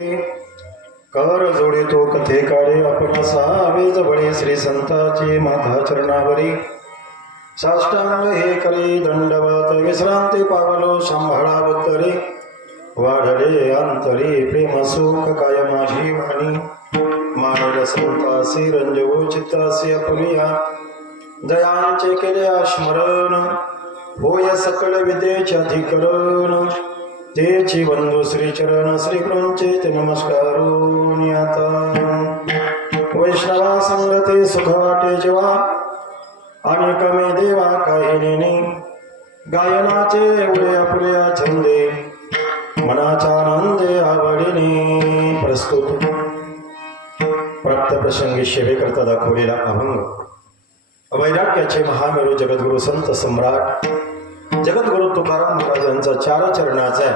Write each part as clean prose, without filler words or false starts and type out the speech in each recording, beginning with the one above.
कर जोडितो कथे काळे आपण सावे जवळे श्री संताची माथा चरणावरी साष्टांग हे करी दंडवत विश्रांती पावलो सांभाळावतरी वाढले अंतरी प्रेम सुख काय माझी वाणी मानव संतासी रंजवो चित्तासी अपुलिया दयांचे केले स्मरण होय सकल विद्येचे अधिकरण तेची बंधू श्री चरण श्री कृंचे नमस्कारो आता वैष्णवा संगते सुख वाटे जेव्हा आणि कमी देवा काही नेने गायनाचे एवढे अपुऱ्या छंदे मनाच्या आनंदे आवडीने प्रस्तुत प्राप्त प्रसंगी सेवेकरता दाखवलेला अभंग वैराग्याचे महामेरू जगद्गुरु संत सम्राट जगद्गुरु तुकाराम महाराजांचा चार चरणाचा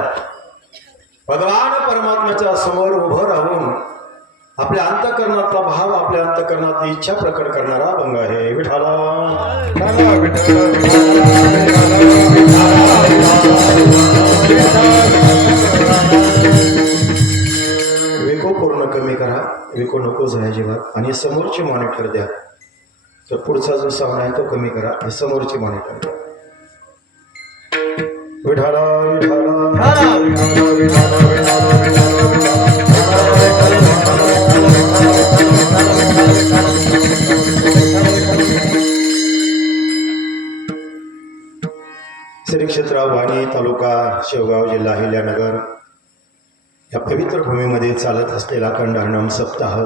भगवान परमात्म्याच्या समोर उभं राहून आपल्या अंतःकरणातला भाव आपल्या अंतःकरणातली इच्छा प्रकट करणारा अभंग आहे. विठाला विको पूर्ण कमी करा, विको नको जाय जीवात आणि समोरची मॉनिटर द्या. तर पुढचा जो सामना आहे तो कमी करा आणि समोरची मॉनिटर द्या. विठाला श्री क्षेत्र वाणी तालुका शेवगाव जिल्हा अहिल्यानगर या पवित्र भूमीमध्ये चालत असलेला अखंड हरिनाम सप्ताह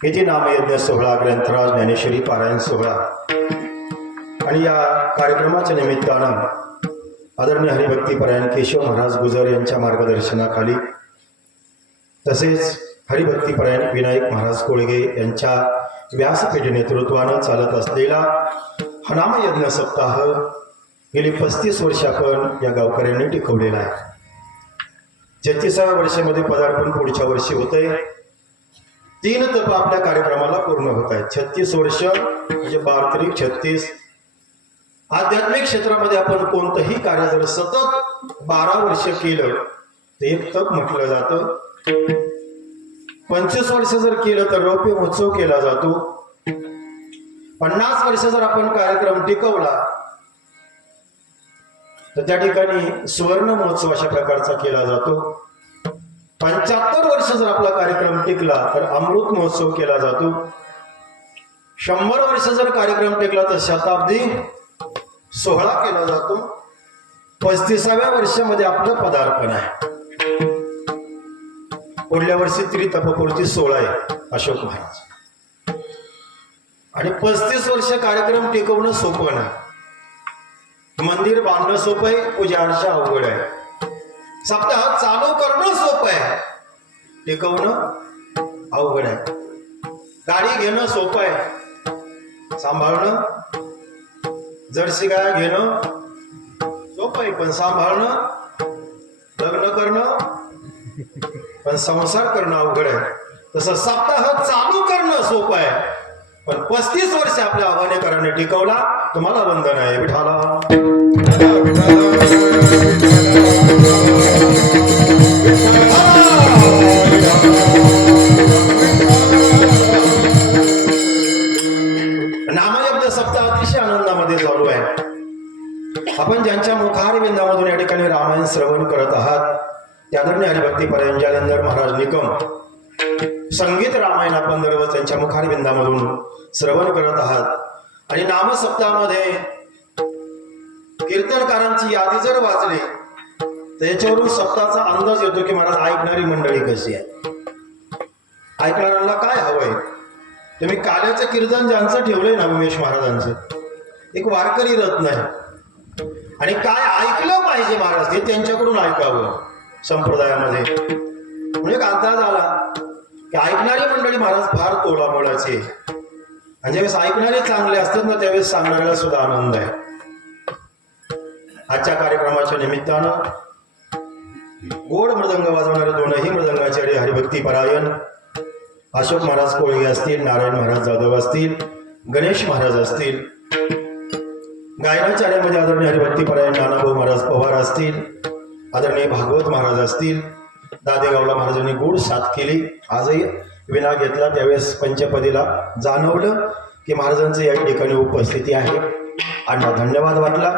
येथे नामयज्ञ सोहळा ग्रंथराज ज्ञानेश्वरी पारायण सोहळा आणि या कार्यक्रमाच्या निमित्तानं आदरणीय हरिभक्तीपरायण केशव महाराज गुजर यांच्या मार्गदर्शनाखाली तसेच हरिभक्तीपरायण विनायक महाराज कोळगे यांच्या व्यासपीठ नेतृत्वानं चालत असलेला हा नामयज्ञ सप्ताह गेली 35 वर्ष आपण या गावकऱ्यांनी टिकवलेला आहे. 36व्या वर्षामध्ये पदार्पण पुढच्या वर्षी होतंय. 3 तप आपल्या कार्यक्रमाला पूर्ण होत आहेत. 36 वर्ष म्हणजे 12 36. आध्यात्मिक क्षेत्रामध्ये आपण कोणतंही कार्य जर सतत 12 वर्ष केलं तर एक तप म्हटलं जातं. 25 वर्ष जर केलं तर रौप्य महोत्सव केला जातो. 50 वर्ष जर आपण कार्यक्रम टिकवला तर त्या ठिकाणी सुवर्ण महोत्सव अशा प्रकारचा केला जातो. 75 वर्ष जर आपला कार्यक्रम टिकला तर अमृत महोत्सव केला जातो. 100 वर्ष जर कार्यक्रम टिकला तर शताब्दी सोहळा केला जातो. 35व्या वर्षामध्ये आपलं पदार्पण आहे. पुढल्या वर्षी त्रितपपूर्ती सोहळा आहे अशोक महाराज. आणि 35 वर्ष कार्यक्रम टिकवणं सोपं नाही. मंदिर बांधणं सोपं आहे, पूजा अर्चा अवघड आहे. सप्ताह चालू करणं सोपं आहे, टिकवणं अवघड आहे. गाडी घेणं सोपं आहे, सांभाळणं जर्सी गाय घेणं सोपं आहे पण सांभाळणं, लग्न करणं पण संसार करणं अवघड आहे. तसं सप्ताह चालू करणं सोपं आहे पण 35 वर्ष आपल्या आव्हानेकरांनी टिकवला. तुम्हाला वंदन आहे. विठाला नामयज्ञ सप्ताह अतिशय आनंदामध्ये चालू आहे. आपण ज्यांच्या मुखार बिंदामधून या ठिकाणी रामायण श्रवण करत आहात ते आदरणीय हरिभक्तीपरायण जालंधर महाराज निकम संगीत रामायण आपण दररोज त्यांच्या मुखार बिंदामधून श्रवण करत आहात. आणि नाम सप्ताहामध्ये कीर्तनकारांची यादी जर वाचली तर याच्यावरून सप्ताहाचा अंदाज येतो की महाराज ऐकणारी मंडळी कशी आहे, ऐकणाऱ्यांना काय हवंय. तुम्ही काल्याचं कीर्तन ज्यांचं ठेवलंय ना उमेश महाराजांचं, एक वारकरी रत्न आहे. आणि काय ऐकलं पाहिजे महाराज हे त्यांच्याकडून ऐकावं संप्रदायामध्ये. म्हणजे एक अंदाज आला की ऐकणारी मंडळी महाराज फार तोलामोलाची आहे. आणि ज्यावेळेस ऐकणारे चांगले असतात ना त्यावेळेस सांगणाऱ्याला सुद्धा आनंद आहे. आजच्या कार्यक्रमाच्या निमित्तानं गोड मृदंग वाजवणारे दोनही मृदंगाचार्य हरिभक्तीपरायण अशोक महाराज कोळगे असतील, नारायण महाराज जाधव असतील, गणेश महाराज असतील, गायनाचार्यामध्ये आदरणीय हरिभक्तीपरायण नानाभाऊ महाराज पवार असतील, आदरणीय भागवत महाराज असतील, दादेगावला महाराजांनी गोड साथ केली. आजही विना घेतला त्यावेळेस पंचपदीला जाणवलं की महाराजांचं या ठिकाणी उपस्थिती आहे. अण्णा धन्यवाद वाटला,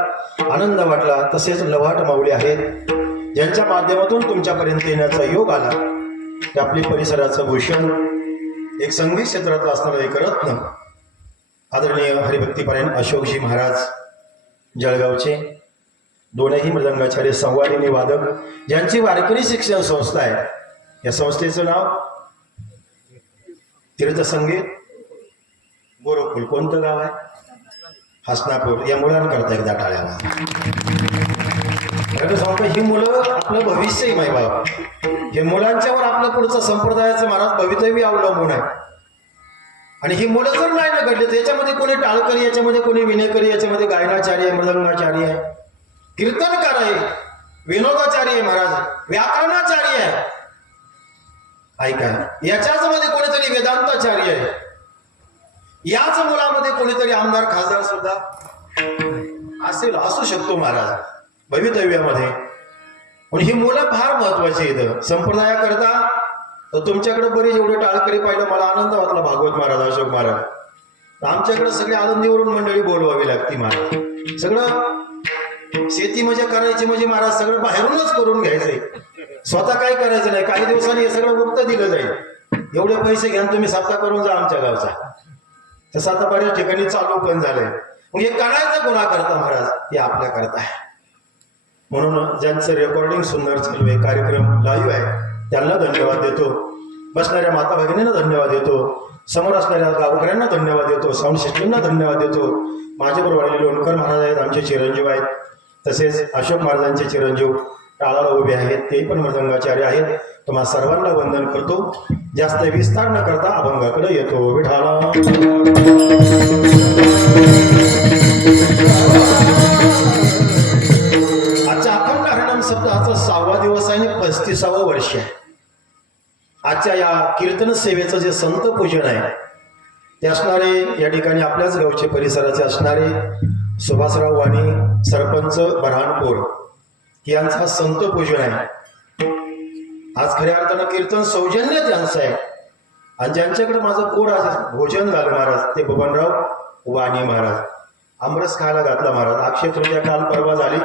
आनंद वाटला. तसेच लवाट माऊली आहेत ज्यांच्या माध्यमातून तुमच्यापर्यंत येण्याचा योग आला. ते आपली परिसराचं भूषण, एक संगीत क्षेत्रात असणारं एक रत्न आदरणीय हरिभक्तीपरायण अशोकजी महाराज जळगावचे, दोनही मृदंगाचार्य, संवादिनी वादक, ज्यांची वारकरी शिक्षण संस्था आहे. या संस्थेचं नाव तीर्थसंगीत गुरुकुल. कोणतं गाव आहे? हसनापूर. या मुलांकरता एकदा टाळ्या. सांगतो ही मुलं आपलं भविष्य आहे. माय बाबा, हे मुलांच्यावर आपलं पुढचं संप्रदायाचं महाराज भवितव्य अवलंबून आहे. आणि ही मुलं जर नाही ना घडले तर याच्यामध्ये कोणी टाळकरी, याच्यामध्ये कोणी विनेकरी, याच्यामध्ये गायनाचार्य आहे, मृदंगाचार्य आहे, कीर्तनकार आहे, विनोदाचार्य आहे, महाराज व्याकरणाचार्य आहे. ऐका, याच्याच मध्ये कोणीतरी वेदांताचार्य आहे. याच मुलामध्ये कोणीतरी आमदार खासदार सुद्धा असेल, असू शकतो महाराज भवितव्यामध्ये. पण ही मुलं फार महत्वाची इथं संप्रदायाकरता. तर तुमच्याकडे बरेच एवढे टाळकरी पाहिलं, मला आनंद वाटला. भागवत महाराज, अशोक महाराज, आमच्याकडे सगळे आनंदीवरून मंडळी बोलवावी लागती महाराज. सगळं शेती म्हणजे करायची म्हणजे महाराज सगळं बाहेरूनच करून घ्यायचंय, स्वतः काय करायचं नाही. काही दिवसांनी हे सगळं मुक्त दिलं जाईल. एवढे पैसे घ्या तुम्ही सप्ताह करून जा आमच्या गावचा. तसं आता बऱ्याच ठिकाणी चालू पण झालंय. मग हे करायचं कोणा करता महाराज? हे आपल्या करता आहे. म्हणून ज्यांचं रेकॉर्डिंग सुंदर चालू आहे, कार्यक्रम लाईव्ह आहे, त्यांना धन्यवाद देतो. बसणाऱ्या माता भगिनींना धन्यवाद देतो. समोर असणाऱ्या गावकऱ्यांना धन्यवाद देतो. साऊंड सिस्टीमला धन्यवाद देतो. माझ्याबरोबर आलेले लोणकर महाराज आहेत, आमचे चिरंजीव आहेत. तसेच अशोक महाराजांचे चिरंजीव टाळाला उभे आहेत, ते पण मृदंगाचार्य आहेत. तुम्हा सर्वांना वंदन करतो. जास्त विस्तार न करता अभंगाकडे येतो. विठाला आजच्या अखंड हरिनाम सप्ताहाचा 6वा दिवस आहे आणि 35वा वर्ष आहे. आजच्या या कीर्तन सेवेचं जे संत पूजन आहे ते असणारे या ठिकाणी आपल्याच गावचे परिसराचे असणारे सुभासराव वाणी, सरपंच बऱ्हाणपूर यांचा संत पूजन आहे. आज खऱ्या अर्थानं कीर्तन सौजन्य त्यांचं आहे. आणि ज्यांच्याकडे माझं गोड आज भोजन झालं महाराज ते बबनराव वाणी महाराज. आमरस खायला घातला महाराज. अक्षय तृतीया काल परवा झाली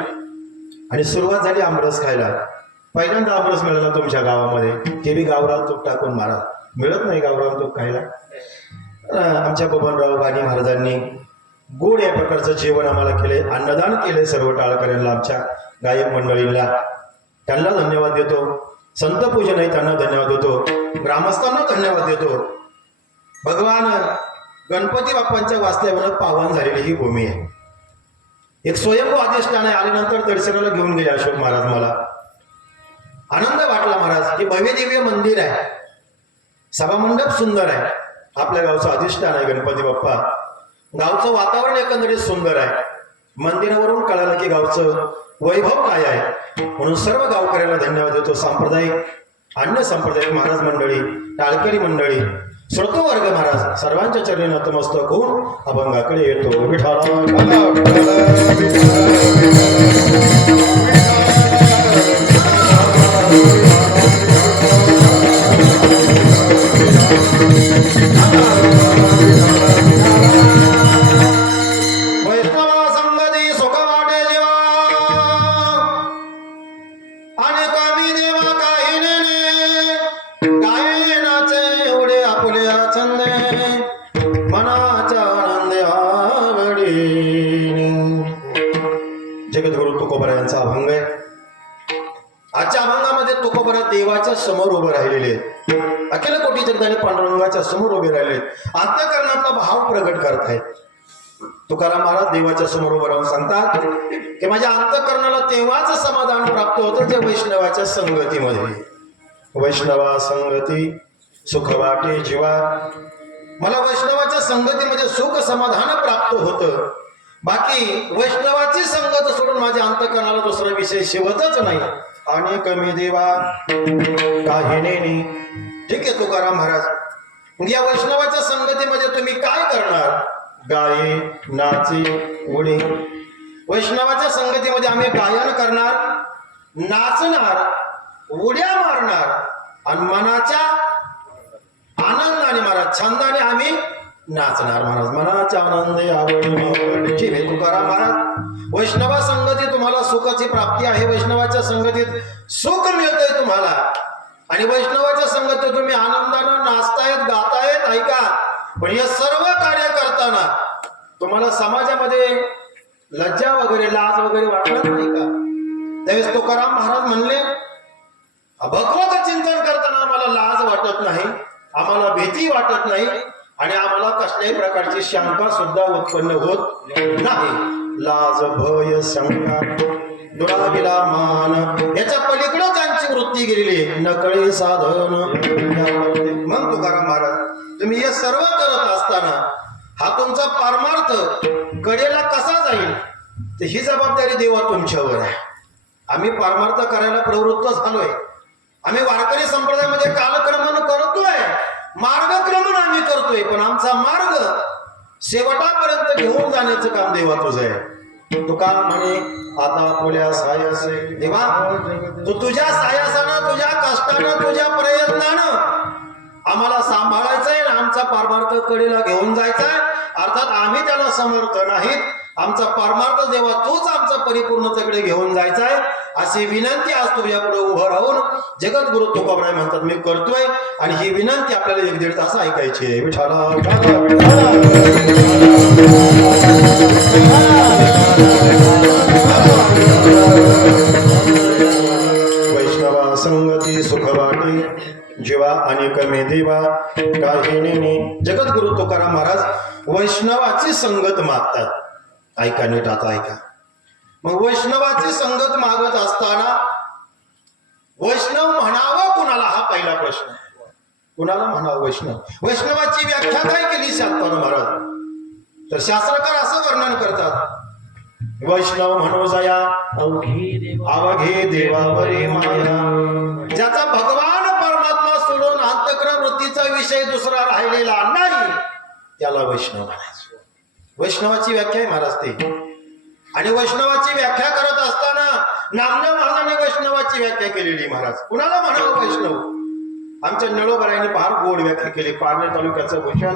आणि सुरुवात झाली आमरस खायला. पहिल्यांदा आमरस मिळाला तुमच्या गावामध्ये, ते बी गावरान तूप टाकून महाराज. मिळत नाही गावरान तूप खायला. आमच्या बबनराव वाणी महाराजांनी गोड या प्रकारचं जेवण आम्हाला केले, अन्नदान केले सर्व टाळकऱ्यांना, आमच्या गायक मंडळींना. त्यांना धन्यवाद देतो. संत पूजन आहे त्यांना धन्यवाद देतो. ग्रामस्थांना धन्यवाद देतो. भगवान गणपती बाप्पांच्या वास्तव्यानं पावन झालेली ही भूमी आहे. एक स्वयंभू अधिष्ठान आहे. आल्यानंतर दर्शनाला घेऊन गेले अशोक महाराज. मला आनंद वाटला महाराज. हे भव्य दिव्य मंदिर आहे, सभामंडप सुंदर आहे, आपल्या गावचं अधिष्ठान आहे गणपती बाप्पा. गावचं वातावरण एकंदरीत सुंदर आहे. मंदिरावरून कळालं की गावचं वैभव काय आहे. म्हणून सर्व गावकऱ्यांना धन्यवाद देतो. सांप्रदायिक, अन्य सांप्रदायिक महाराज मंडळी, टाळकरी मंडळी, श्रोतो वर्ग महाराज सर्वांच्या चरणी नतमस्तक होऊन अभंगाकडे येतो. जगद्गुरु तुकोबरा यांचा अभंग आहे. आजच्या अभंगामध्ये तुकोबरा देवाच्या समोर उभे राहिलेले, अखिल कोटी जगदाने पांडुरंगाच्या समोर उभे राहिले, अंतःकरणातला भाव प्रगट करतायत. तुकाराम महाराज देवाच्या समोर उभं राहून सांगतात की माझ्या अंतःकरणाला तेव्हाच समाधान प्राप्त होतं जे वैष्णवाच्या संगतीमध्ये. वैष्णवा संगती सुख वाटे जीवा. मला वैष्णवाच्या संगतीमध्ये सुख समाधान प्राप्त होतं. बाकी वैष्णवाची संगत सोडून माझ्या अंतःकरणाला दुसरा विषय शिवतच नाही. आणि कमी देवा काही नाही. ठीक आहे तुकाराम महाराज, या वैष्णवाच्या संगतीमध्ये तुम्ही काय करणार? गाये नाचे उडे. वैष्णवाच्या संगतीमध्ये आम्ही गायन करणार, नाचणार, उड्या मारणार आणि मनाच्या आनंदाने महाराज छंदाने आम्ही नाचणार महाराज. मनाच्या आनंदे आवडची हे तुकाराम महाराज. वैष्णवा संगतीत तुम्हाला सुखाची प्राप्ती आहे. वैष्णवाच्या संगतीत सुख मिळतंय तुम्हाला आणि वैष्णवाच्या संगतीत तुम्ही आनंदानं नाचतायत गातायत. ऐका, पण हे सर्व कार्य करताना तुम्हाला समाजामध्ये लज्जा वगैरे लाज वगैरे वाटणार नाही का? त्यावेळेस तुकाराम महाराज म्हणले, भगवत चिंतन करताना आम्हाला लाज वाटत नाही, आम्हाला भीती वाटत नाही आणि आम्हाला कसल्याही प्रकारची शंका सुद्धा उत्पन्न होत नाही. लाज भय शंका दुराविला मान याच्या पलीकडे त्यांची वृत्ती गेलेली नकळे साधन. मग तुकाराम महाराज तुम्ही हे सर्व करत असताना हा तुमचा पारमार्थ कडेला कसा जाईल तर ही जबाबदारी देवा तुमच्यावर आहे. आम्ही पारमार्थ करायला प्रवृत्त झालोय. आम्ही वारकरी संप्रदायामध्ये कालक्रमण करतोय, मार्गक्रमण आम्ही करतोय, पण आमचा मार्ग शेवटापर्यंत घेऊन जाण्याचं काम देवा तुझं आहे. तुका म्हणे आता आपल्या सायासे देवा तू तुझ्या सायासानं तुझ्या कष्टानं तुझ्या प्रयत्नानं आम्हाला सांभाळायचंय ना आमचा पारमार्थ कडेला घेऊन जायचाय. अर्थात आम्ही त्याला समर्थ नाहीत. आमचा पारमार्थ देवा तूच आमचा परिपूर्णतेकडे घेऊन जायचा आहे अशी विनंती आज तुझ्या पुढे उभं राहून जगद्गुरु तुकोबराय म्हणतात मी करतोय. आणि ही विनंती आपल्याला 1-1.5 तास ऐकायची आहे. वैष्णवा संगती सुख वाटे जीवा अनेक मे देवा काही नेने. जगद्गुरु तुकाराम महाराज वैष्णवाची संगत मागतात. ऐका नीट आता ऐका. मग वैष्णवाची संगत मागत असताना वैष्णव म्हणावं कुणाला हा पहिला प्रश्न. कुणाला म्हणावं वैष्णव? वैष्णवाची व्याख्या काय केली शास्त्रानं महाराज? तर शास्त्रकार असं वर्णन करतात, वैष्णव म्हणो जया अवघे देवावरी माया. ज्याचा भगवान परमात्मा सोडून अंतःकरण वृत्तीचा विषय दुसरा राहिलेला नाही त्याला वैष्णव म्हणायचं. वैष्णवाची व्याख्या आहे महाराज ती. आणि वैष्णवाची व्याख्या करत असताना नामदेव महाराजांनी वैष्णवाची व्याख्या केलेली महाराज. कुणाला म्हणावं वैष्णव? आमच्या निळोबरायांनी फार गोड व्याख्या केली. पारनेर तालुक्याचं भूषण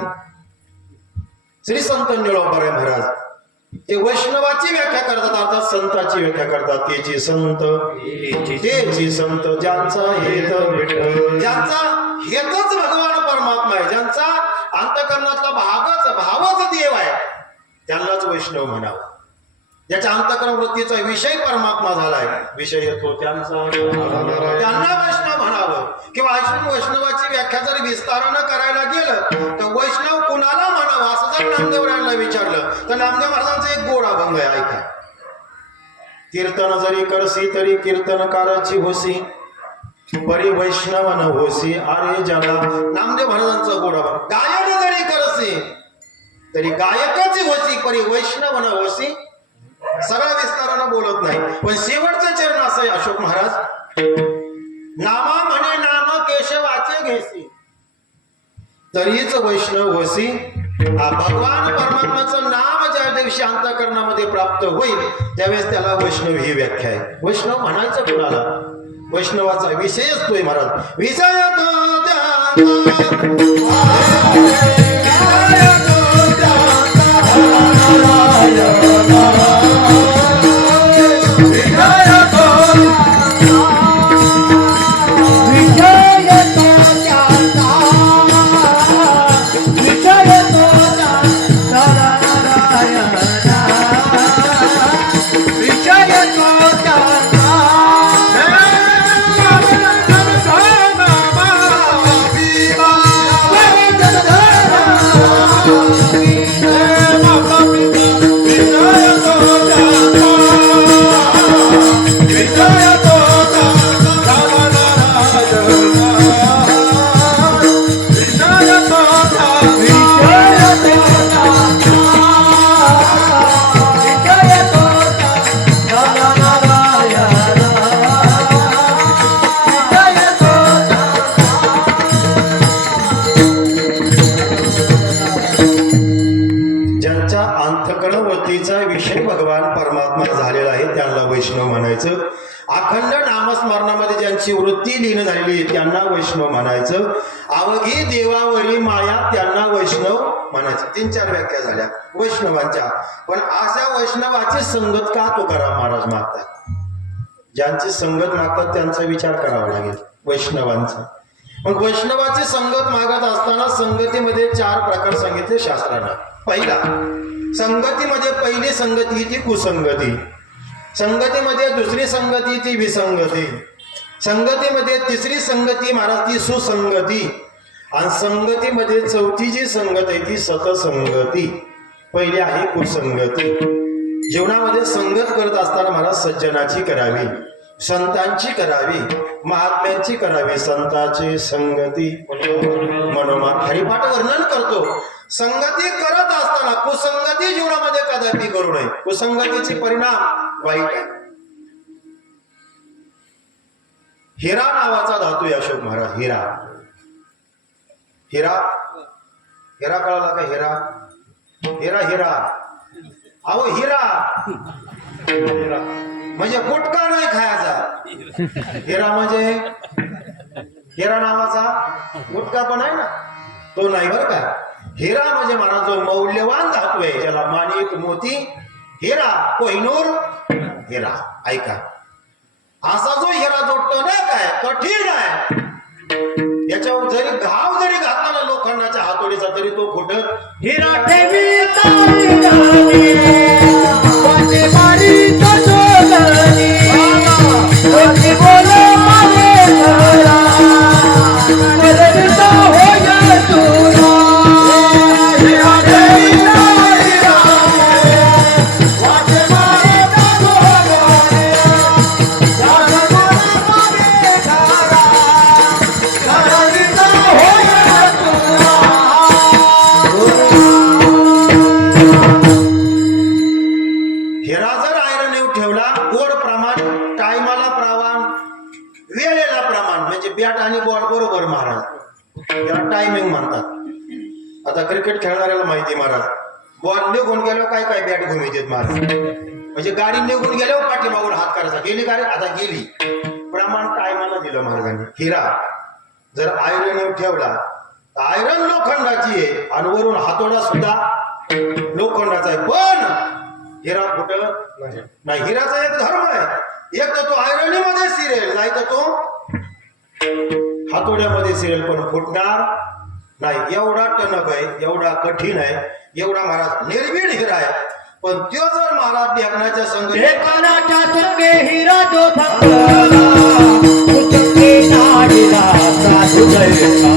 श्री संत निळोबराय महाराज ते वैष्णवाची व्याख्या करतात. अर्थात संताची व्याख्या करतात. तेची संत तेची संत ज्यांचा हेत ज्यांचा हेतच भगवान परमात्मा आहे, ज्यांचा अंतःकरणातला भावच देव आहे त्यांनाच वैष्णव म्हणावं. ज्याच्या अंतःकरण वृत्तीचा विषय परमात्मा झालाय, विषय येतो त्यांचा त्यांना वैष्णव म्हणावं. किंवा वैष्णवाची व्याख्या जर विस्तारानं करायला गेलं तर वैष्णव कुणाला म्हणावं असं जर नामदेवरायांना विचारलं तर नामदेव महाराजांचा एक गोड अभंग आहे. ऐका. कीर्तन जरी करसी तरी कीर्तनकाराची होसी परी वैष्णव न होसी अरे जला. नामदेव महाराजांचा गोड अभंग. गायन जरी करसी तरी गायकाची होसी परी वैष्णव न होसी. सगळ्या विस्तारानं बोलत नाही पण शेवटचं चरण असं आहे अशोक महाराज. नामा म्हणे नाम केशवाचे घेसी तरीच वैष्णव होसी. भगवान परमात्म्याचं नाम ज्या दिवशी अंतःकरणामध्ये प्राप्त होईल त्यावेळेस त्याला वैष्णव ही व्याख्या आहे. वैष्णव म्हणायचं कुणाला? वैष्णवाचा विषयच तोय महाराज. विषय Oh ज्यांची वृत्ती लीन झालेली आहे त्यांना वैष्णव म्हणायचं. अवघी देवावरी माया त्यांना वैष्णव म्हणायचं. 3-4 व्याख्या झाल्या वैष्णवांच्या. पण अशा वैष्णवाची संगत का तुकाराम महाराज मागतात? ज्यांची संगत मागतात त्यांचा विचार करावा लागेल वैष्णवांचा. मग वैष्णवाची संगत मागत असताना संगतीमध्ये 4 प्रकार सांगितले शास्त्रानं. पहिला, संगतीमध्ये पहिली संगती ती कुसंगती, संगतीमध्ये दुसरी संगती ती विसंगती, संगतीमध्ये तिसरी संगती महाराज ती सुसंगती, आणि संगतीमध्ये चौथी जी संगत आहे ती सतसंगती. पहिली आहे कुसंगती. जीवनामध्ये संगत करत असताना महाराज सज्जनाची करावी, संतांची करावी, महात्म्यांची करावी. संतांची संगती मनोमान हरिपाठ वर्णन करतो. संगती करत असताना कुसंगती जीवनामध्ये कदापि करू नये. कुसंगतीचे परिणाम वाईट आहे. हिरा नावाचा धातू आहे अशोक महाराज. हिरा हिरा हिरा कळाला का? हिरा हिरा हिरा अहो हिरा म्हणजे गुटखा नाही खायचा. हिरा म्हणजे हिरा नावाचा गुटखा पण आहे ना, तो नाही बरं का. हिरा म्हणजे महाराज जो मौल्यवान धातू आहे ज्याला माणिक मोती हिरा कोहिनूर हिरा. ऐका, असा जो हिरा जोडतो ना काय कठीण आहे. याच्यावर जरी घाव जरी घातला ना लोखंडाच्या हातोडीचा तरी तो फुटत. हिरा ठेवी तारी वाटे मारी तो सोगनी वाटे बोलो मारे घरा मरता होया तुरा. हिरा ठेवी तारी वाटे मारी तो सोगनी वाटे बोलो मारे घरा मरता होया तुरा. हिरा जर आयरन ठेवला गोड प्रमाण, टायमाला प्रमाण, वेळेला प्रमाण, म्हणजे बॅट आणि बॉल बरोबर महाराज याला टायमिंग म्हणतात. आता क्रिकेट खेळणाऱ्याला माहिती महाराज, बॉल निघून गेल्यावर काय काय बॅट घुमितेत महाराज. म्हणजे गाडी निघून गेल्यावर पाठीमागून हात करायचा. गेली गाडी आता गेली, प्रमाण टायमाला दिलं महाराजांनी. हिरा जर आयरन ठेवला तर आयरन लोखंडाची आहे आणि वरून हातोडा सुद्धा लोखंडाचा आहे. पण हिरा फुटत नाही. हिराचा एक धर्म आहे, एक तर तो आयरनीमध्ये सिरेल, नाही तर तो हातोड्यामध्ये सिरेल, पण फुटणार नाही. एवढा टणक आहे, एवढा कठीण आहे, एवढा महाराज निर्भीड हिरा आहे. पण तो जर महाराज ढेकणाच्या संगे हिरा जो भंगला उसके नाडीला साधू जयका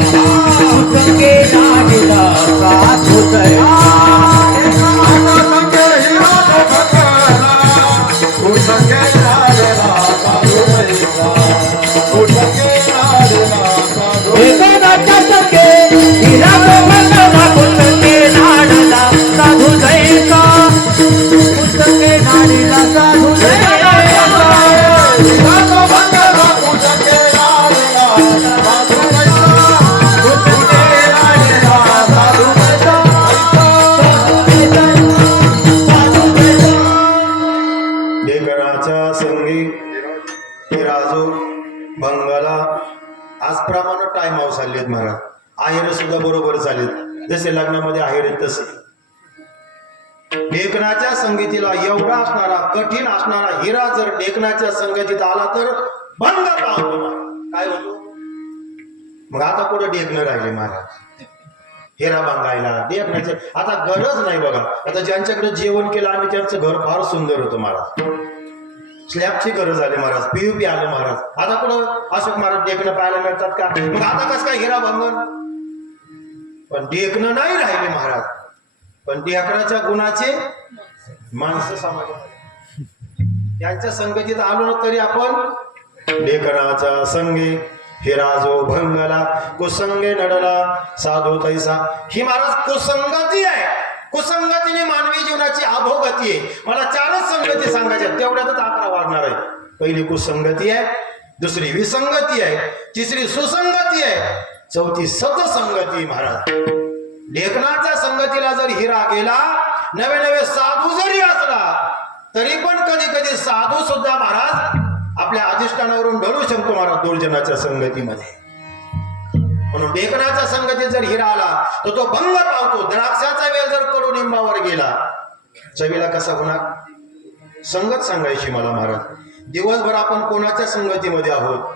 उसके नाडीला साधू जयका. आजप्रमाणे टाइम हाऊस चाललेत महाराज. आहेर सुद्धा बरोबर चालेल, जसे लग्नामध्ये आहेर आहेत तसे. ढेकणाच्या संगतीला एवढा असणारा कठीण असणारा हिरा जर ढेकणाच्या संगतीत आला तर भंग पावतो. काय होतो मग? आता कुठं ढेकणं राहिले महाराज हिरा बांधायला ढेकण्याचे आता गरज नाही बघा. आता ज्यांच्याकडे जेवण केलं आम्ही त्यांचं घर फार सुंदर होतं महाराज. स्लॅबची गरज झाली महाराज, पीयूपी आलं महाराज. आता कुठं अशोक महाराज ढेकणं पाहायला मिळतात का? मग आता कसं काय हिरा भांगण? पण ढेकणं नाही राहिले महाराज. पण ढेकणाच्या गुणाचे माणसं समाजामध्ये त्यांच्या संगतीत आलो ना तरी आपण ढेकणाचा संगे हिरा जो भंगला कुसंगे नडला साधू तैसा. ही महाराज कुसंगती आहे. कुसंगतीने मानवी जीवनाची अधोगती आहे. मला 4च संगती सांगायच्या, तेवढ्यातच 11 वाढणार आहे. पहिली कुसंगती आहे, दुसरी विसंगती आहे, तिसरी सुसंगती आहे, चौथी सतसंगती. महाराज ढेकणाच्या संगतीला जर हिरा गेला, नवे नवे साधू जरी असला तरी पण कधी कधी साधू सुद्धा महाराज आपल्या अधिष्ठानावरून ढळू शकतो महाराज दुर्जनाच्या संगतीमध्ये. म्हणून डेकनाच्या संगतीत जर हिरा आला तर तो भंग पावतो. द्राक्षाचा वेळ जर कडुनिंबावर गेला चवीला कसा होणार? संगत सांगायची मला महाराज. दिवसभर आपण कोणाच्या संगतीमध्ये आहोत?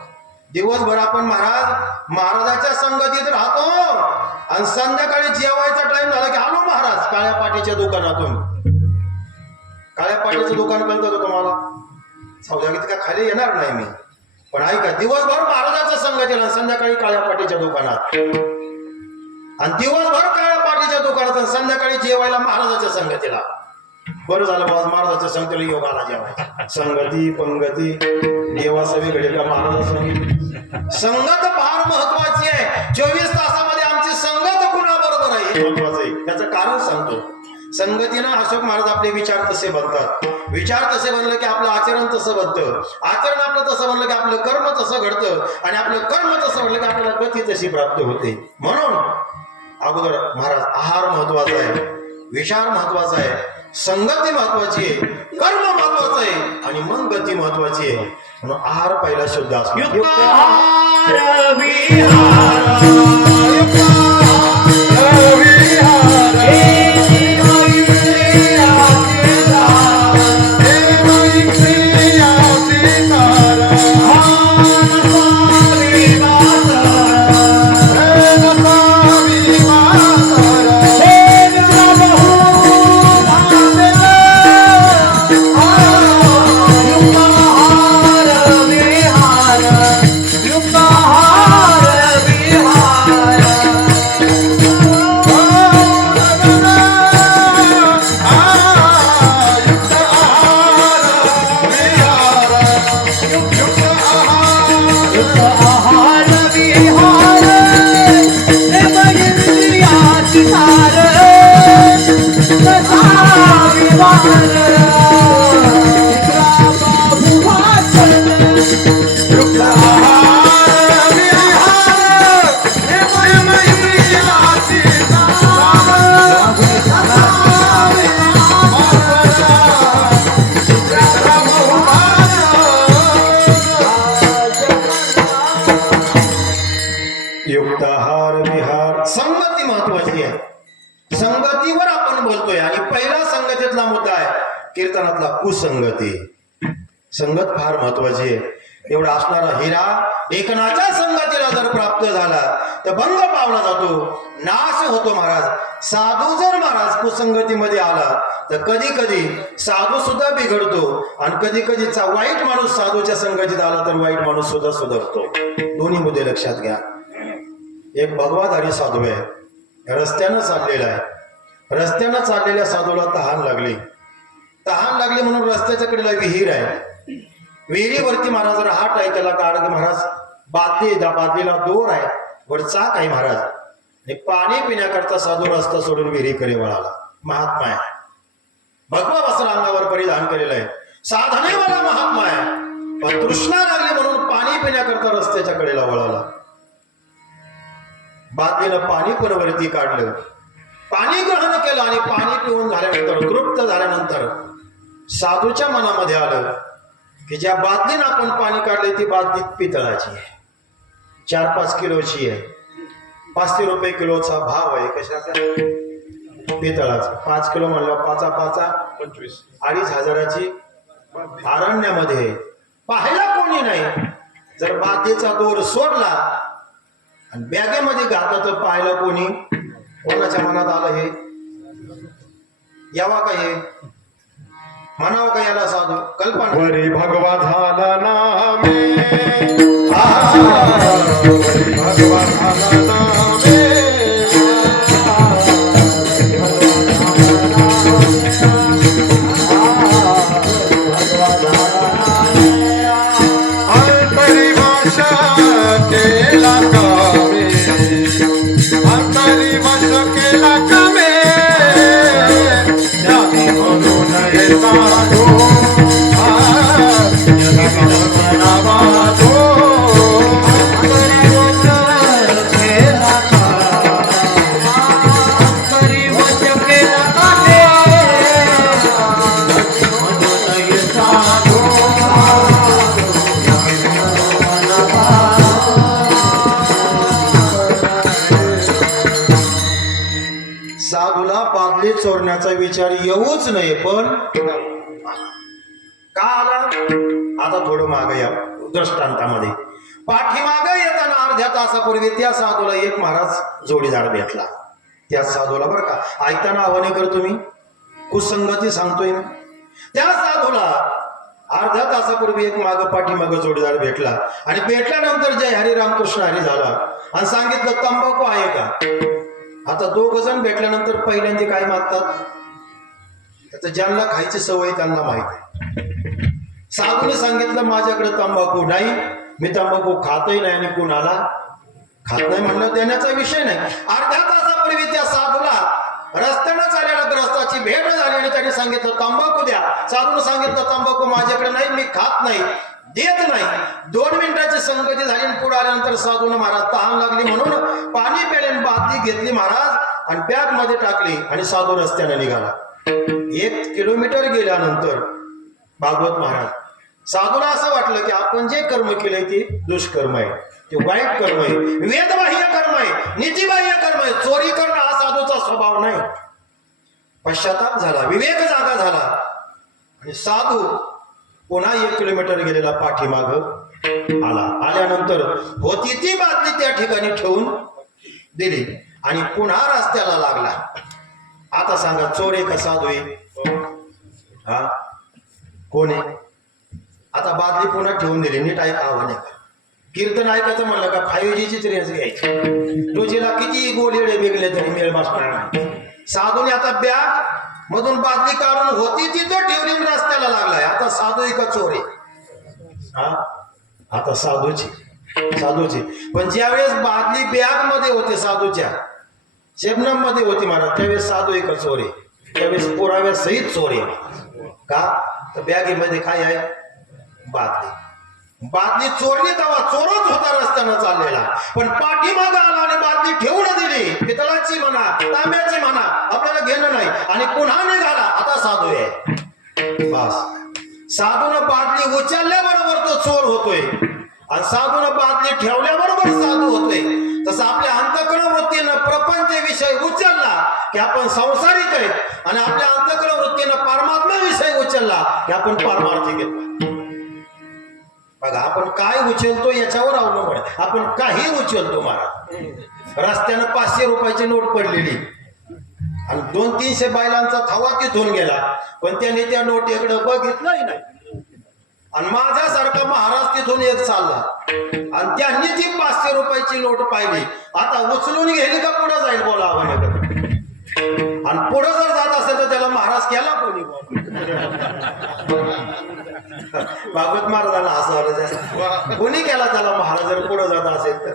दिवसभर आपण महाराजाच्या संगतीत राहतो आणि संध्याकाळी जेवायचा टाइम झाला की आलो महाराज काळ्या पाटीच्या दुकानातून. काळ्या पाटीचं दुकान कळतं का तुम्हाला? सौदागीत का खाली येणार नाही मी, पण ऐका, दिवसभर महाराजाच्या संगतीला संध्याकाळी काळ्या पाटीच्या दुकानात, आणि दिवसभर काळ्या पाटीच्या दुकानात आणि संध्याकाळी जेवायला महाराजाच्या संगतीला. बरं झालं बाबा महाराजाच्या संगतीला योग आला जेवायला. संगती पंगती देवाचा वेगळे का महाराजा संगत फार महत्वाची आहे. 24 तासामध्ये आमची संगत कुणाबरोबर आहे हे महत्वाचं आहे. त्याचं कारण सांगतो. संगतीनं अशोक महाराज आपले विचार तसे बनतात. विचार तसे बनलं की आपलं आचरण तसं बनतं. आचरण आपलं तसं बनलं की आपलं कर्म तसं घडतं, आणि आपलं कर्म तसं बनलं की आपल्याला गती तशी प्राप्त होते. म्हणून अगोदर महाराज आहार महत्वाचा आहे, विचार महत्वाचा आहे, संगती महत्वाची आहे, कर्म महत्वाचं आहे, आणि मग गती महत्वाची आहे. म्हणून आहार पहिला शब्द असतो. युक्ताहार विहार युक्ताहार विहार. संगती महत्वाची आहे. संगतीवर आपण बोलतोय, आणि पहिला संगतीतला मुद्दा आहे कीर्तनातला कुसंगती. संगत फार महत्वाची आहे. एवढा असणारा हिरा एकनाच्या संगतीला जर प्राप्त झाला तर भंग पावला जातो, नाश होतो महाराज. साधू जर महाराज कुसंगतीमध्ये आला तर कधी कधी साधू सुद्धा बिघडतो, आणि कधी कधी वाईट माणूस साधूच्या संगतीत आला तर वाईट माणूस सुद्धा सुधारतो. दोन्ही मुद्दे लक्षात घ्या. एक भगवाधारी साधू आहे, रस्त्यानं चाललेला आहे. रस्त्यानं चाललेल्या साधूला तहान लागली. तहान लागली म्हणून रस्त्याच्या कडेला विहीर आहे. विहिरीवरती महाराज रहाट आहे, त्याला काढ महाराज बादलीला दोर आहे, वर चाक आहे महाराज. आणि पाणी पिण्याकरता साधू रस्ता सोडून विहिरीकडे वळाला. महात्मा आहे, भगवा वस्त्र अंगावर परिधान केलेलं आहे, साधनेवाला महात्मा आहे. पण तृष्णा लागली म्हणून पाणी पिण्याकरता रस्त्याच्या कडेला वळाला. बादलीनं पाणी पण वरती काढलं, पाणी ग्रहण केलं, आणि पाणी पिऊन झाल्यानंतर तृप्त झाल्यानंतर साधूच्या मनामध्ये आलं की ज्या बादलीनं आपण पाणी काढले ती बादली पितळाची आहे, 4-5 किलोची आहे, 500 रुपये किलोचा भाव आहे. कशाचा? पितळाचा. 5 किलो म्हणलं 5 25 2,500ची अरण्यामध्ये पाहायला कोणी नाही. जर बादलीचा दोर सोडला आणि बॅगेमध्ये घातलं तर पाहायला कोणी. कोणाच्या मनात आलं हे? यावा का हे म्हणावं का याला साधू? कल्पना. वरी भगवा झाला नामे, वरी भगवा झाला नामे, अंतरी भाषा केला कामे, अंतरी भाषा केला कामे, ज्ञानी म्हणून हे साधू खेला बादली चोरण्याचा विचार येऊच नये. पण का आला? आता थोडं मागे या दृष्टांतामध्ये. पाठीमागे येताना अर्ध्या तासापूर्वी त्या साधूला एक महाराज जोडीदार भेटला. त्या साधूला बरं का, ऐकताना आव्हाने करतो मी, कुसंगती सांगतोय मी. त्या साधूला अर्ध्या तासापूर्वी एक पाठीमागं जोडीदार भेटला आणि भेटल्यानंतर जय हरी रामकृष्ण हरी झाला आणि सांगितलं तंबाखू आहे का? आता दोघ जण भेटल्यानंतर पहिल्यांदा काय मागतात? आता ज्यांना खायची सवय त्यांना माहित आहे. साधूने सांगितलं माझ्याकडे तंबाखू नाही, मी तंबाखू खातही नाही आणि कुणाला खात नाही म्हणलं देण्याचा विषय नाही. अर्ध्या तासापूर्वी त्या साधूला रस्त्यानं चाललेल्या ग्रस्ताची भेट झाली आणि त्याने सांगितलं तंबाखू द्या. साधूने सांगितलं तंबाखू माझ्याकडे नाही, मी खात नाही, देत नाही. 2 मिनिटाची संगती झाली आणि पुढे आल्यानंतर साधूने महाराज तहान लागली म्हणून पाणी प्यायले, बादली घेतली महाराज आणि बॅग मध्ये टाकली आणि साधू रस्त्याने निघाला. 1 किलोमीटर गेल्यानंतर भागवत महाराज, साधूला असं वाटलं की आपण जे कर्म केलंय ते दुष्कर्म आहे, ते वाईट कर्म आहे, वेदबाह्य कर्म आहे, नीतिबाह्य कर्म आहे. चोरी करणं हा साधूचा स्वभाव नाही. पश्चाताप झाला, विवेक जागा झाला आणि साधू पुन्हा 1 किलोमीटर गेलेला पाठीमाग आला. आल्यानंतर होती ती बादली त्या ठिकाणी ठेवून दिली आणि पुन्हा रस्त्याला लागला. आता सांगा चोर आहे का साधू आहे? हा कोण आहे? आता बादली पुन्हा ठेवून दिली. नीट ऐका आव्हाने का. कीर्तन ऐकायचं म्हणलं का 5Gचीच रेंज घ्यायची. तुझीला किती गोलेडे वेगळे तरी मेळ बसणार नाही. साधूने आता बॅग मधून बादली काढून होती तिथं ठेवली रस्त्याला लागलाय. आता साधू का चोर आहे? हा आता साधूची. पण ज्यावेळेस बादली बॅग मध्ये होते साधूच्या, शेबनम मध्ये होती महाराज, त्यावेळेस साधू का चोर आहे? त्यावेळेस पुराव्या सहित चोर आहे. का तर बॅगेमध्ये काय आहे? बादली चोरली तेव्हा चोरच होता रस्त्यानं चाललेला, पण पाठीमागं आला आणि बादली ठेवून दिली. पितळाची म्हणा, तांब्याची म्हणा, आपल्याला घेणं नाही आणि पुन्हा निघाला. आता साधू आहे. बस साधूनं बादली उचलल्याबरोबर तो चोर होतोय आणि साधूनं बादली ठेवल्याबरोबर साधू होतोय. तसं आपल्या अंतःकरण वृत्तीनं प्रपंच विषय उचलला की आपण संसारिक आहेत आणि आपल्या अंतःकरण वृत्तीनं परमात्मा विषय उचलला की आपण पारमार्थिक आहेत. बघा आपण काय उचलतो याच्यावर अवलंबून आहे. आपण काही उचलतो महाराज. रस्त्यानं 500 रुपयाची नोट पडलेली आणि 200-300 बैलांचा थवा तिथून गेला, पण त्याने त्या नोटीकडे बघितलंही नाही. आणि माझ्यासारखा महाराज तिथून एक चालला आणि त्यांनी ती 500 रुपयाची नोट पाहिली. आता उचलून गेली का पुढे जाईल? बोला आव्हाने. आणि पुढे जर जात असेल तर त्याला महाराज केला कोणी? भागवत महाराजांना असं आलं, कोणी केला त्याला महाराज जर पुढे जात असेल तर?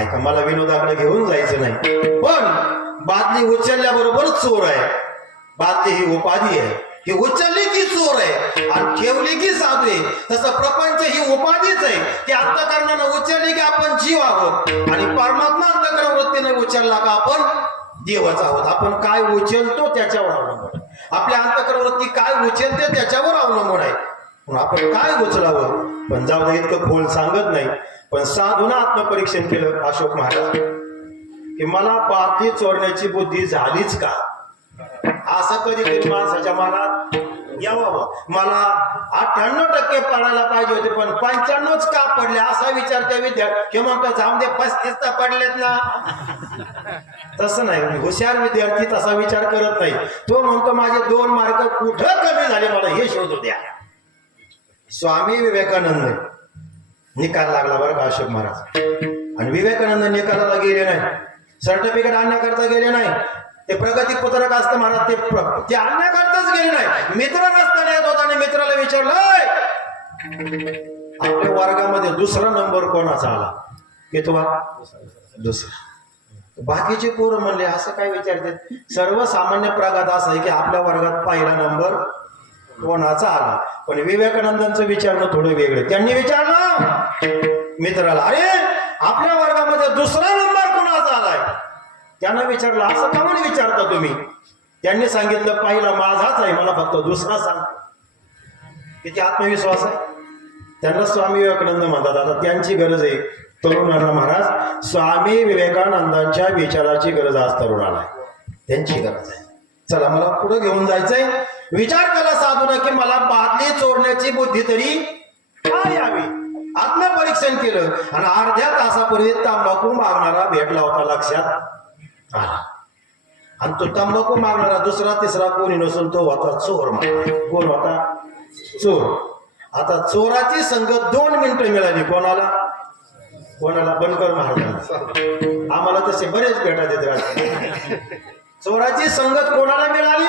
ऐका मला विनोदाकडे घेऊन जायचं नाही, पण बादली उचलल्याबरोबर चोर आहे. बादली ही उपाधी आहे. ही उचलली की चोर आहे आणि ठेवली की साधू आहे. तसं प्रपंच ही उपाधीच आहे. ती अंतःकरणानं उचलली की आपण जीव आहोत आणि परमात्मा अंतःकरण वृत्तीने उचलला का आपण देवच आहोत. आपण काय उचलतो त्याच्यावर अवलंबून, आपल्या अंतःकरण वृत्ती काय उचलते त्याच्यावर अवलंबून आहे. म्हणून आपण काय उचलावं. पण जाऊ दे, इतकं खोल सांगत नाही. पण साधून आत्मपरीक्षण केलं अशोक महाराज की मला बादली चोरण्याची बुद्धी झालीच का? असं कधीतरी माणसाच्या मनात यावं. मला 98% पडायला पाहिजे होते पण 95च का पडले असा विचार त्या विद्यार्थी म्हणतो जाऊन दे 35 पडलेत ना. तसं नाही, हुशार विद्यार्थी तसा विचार करत नाही. तो म्हणतो माझे 2 मार्क कुठं कमी झाले मला हे शोधू द्या. स्वामी विवेकानंद निकाल लागला बरं का अशोक महाराज. आणि विवेकानंद निकालाला गेले नाही, सर्टिफिकेट आणण्याकरता गेले नाही. ते प्रगती पुत्रक असतं महाराज, ते आणण्याकरताच गेले नाही. मित्र रस्त्याने येत होता आणि मित्राला विचारलं आपल्या वर्गामध्ये 2रा नंबर कोणाचा आला? की तो दुसरा. बाकीचे पोरं म्हणले असं काय विचारतात? सर्वसामान्य प्रगत असं आहे की आपल्या वर्गात पहिला नंबर कोणाचा आला. पण विवेकानंदांचं विचारणं थोडं वेगळं. त्यांनी विचारलं मित्राला, अरे आपल्या वर्गामध्ये 2रा नंबर कोणाचा आलाय? त्यांना विचारलं असं का म्हणून विचारता तुम्ही? त्यांनी सांगितलं पहिला माझाच आहे, मला फक्त 2रा सांग. किती आत्मविश्वास आहे त्यांना. स्वामी विवेकानंद म्हणतात. आता त्यांची गरज आहे तरुणांना महाराज. स्वामी विवेकानंदांच्या विचाराची गरज आज तरुणाला आहे. त्यांची गरज आहे. चला मला पुढे घेऊन जायचंय. विचार केला साधून की मला बादली चोरण्याची बुद्धी तरी काय यावी. आत्मपरीक्षण केलं आणि अर्ध्या तासापूर्वी तंबाखू मागणारा भेटला होता. लक्षात आला. आणि तो तंबाखू मागणारा दुसरा तिसरा कोणी नसून तो होता चोर. कोण होता? चोर. आता चोराची संगत 2 मिनिटं मिळाली. कोणाला? बनकर महाराजांना. आम्हाला तसे बरेच भेटा देत राहतात. चोराची संगत कोणाला मिळाली?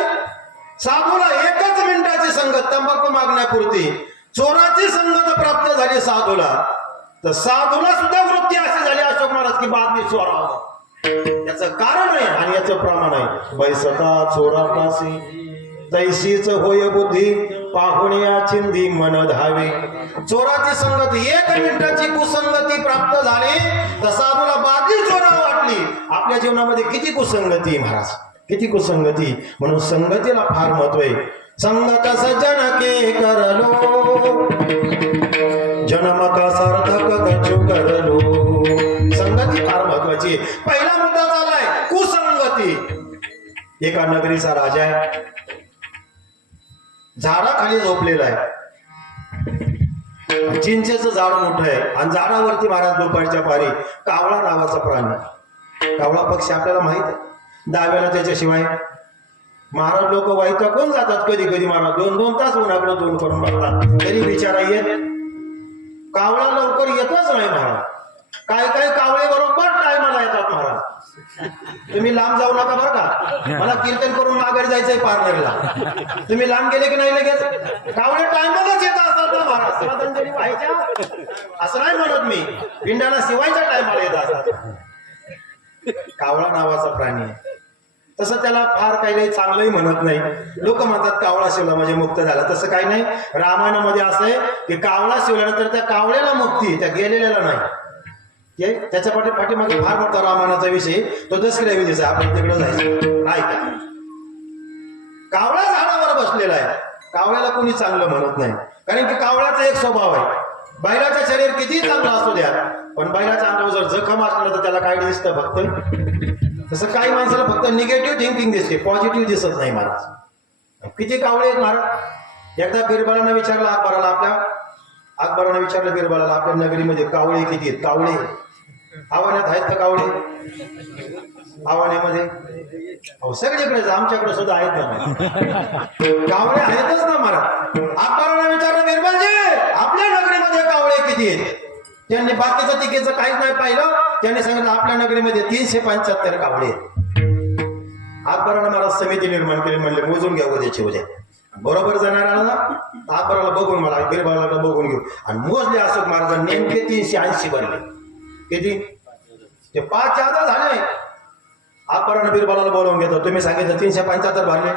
साधूला. 1च मिनिटाची संगत तंबाखू मागण्यापुरती चोराची संगत प्राप्त झाली साधूला. तर साधूला सुद्धा वृत्ती अशी झाली अशोक महाराज की बादली चोरावं. याचं कारण आहे आणि याचं प्रमाण आहे. बैसता चोरापासी तैसीच होय बुद्धी पाहुण्या चिंधी मन धावे. चोराची संगत 1 मिनिटाची कुसंगती प्राप्त झाली तर साधूला बादली चोरावं वाटली. आपल्या जीवनामध्ये किती कुसंगती महाराज, किती कुसंगती. म्हणून संगतीला फार महत्व आहे. संगत सज्जन के करलो जन्म का सार्थक गचू करलो. संगती फार महत्वाची. पहिला मुद्दा चाललाय कुसंगती. एका नगरीचा राजा आहे. झाडाखाली झोपलेला आहे. चिंचेचं झाड मोठं आहे आणि झाडावरती महाराज दुपारच्या पारी कावळा नावाचा प्राणी. कावळा पक्षी आपल्याला माहित आहे. दाव्याला त्याच्याशिवाय महाराज लोक वैतागून जातात. कधी कधी महाराज 2-2 तास उन्हाकडे तोंड करून बघतात तरी बिचारा येत. कावळा लवकर येतच नाही महाराज. काय कावळे बरोबर टायमाला येतात महाराज. तुम्ही लांब जाऊ नका बरं का. मला कीर्तन करून माघारी जायचंय पारनेरला. तुम्ही लांब गेले की नाही लगेच कावळे टायमालाच येत असतात ना महाराज. श्रद्धांजली व्हायच्या असं नाही म्हणत मी. पिंडाला शिवायच्या टायमाला येत असतात. कावळा नावाचा प्राणी आहे. तसं त्याला फार काही चांगलंही म्हणत नाही. लोक म्हणतात कावळा शिवला म्हणजे मुक्त झाला. तसं काही नाही. रामायणामध्ये असं आहे की कावळा शिवल्यानंतर त्या कावळ्याला मुक्ती, त्या गेलेल्याला नाही. त्याच्या पाठीमागे फार मोठा रामायणाचा विषय तो दसऱ्या विधीचा. आपण तिकडे जायचं नाही का. कावळा झाडावर बसलेला आहे. कावळ्याला कोणी चांगलं म्हणत नाही. कारण की कावळ्याचा एक स्वभाव आहे. बैलाचं शरीर किती चांगलं असू द्या पण बैलाच्या अंगावर जर जखम असलं तर त्याला काय दिसतं फक्त. तसं काही माणसाला फक्त निगेटिव्ह थिंकिंग दिसते, पॉझिटिव्ह दिसत नाही महाराज. किती कावळे आहेत महाराज. एकदा बिरबलानं विचारलं अकबरानं विचारलं बिरबलाला आपल्या नगरीमध्ये कावळे किती आहेत. कावळे आव्हानात आहेत का कावळे? आव्हानामध्ये सगळीकडे आमच्याकडे सुद्धा आहेत ना कावळे आहेतच ना महाराज. अकबरानं विचारलं बिरबलजी आपल्या नगरीमध्ये कावळे किती आहेत. त्यांनी बाकीचं तिकीचं काहीच नाही पाहिलं. त्यांनी सांगितलं आपल्या नगरीमध्ये 375 कावळे आहेत. अकबरानं मला समिती निर्माण केली. म्हणले मोजून घ्या उद्या. बरोबर जाणार ना अकबराला बघून मला बिरबलाला बघून घेऊ आणि मोजले. अशोक महाराजांनी नेमके 380 भरले. किती? ते 5 जादा झाले. अकबरानं बिरबलाला बोलावून घेतो. तुम्ही सांगितलं 375 भरले.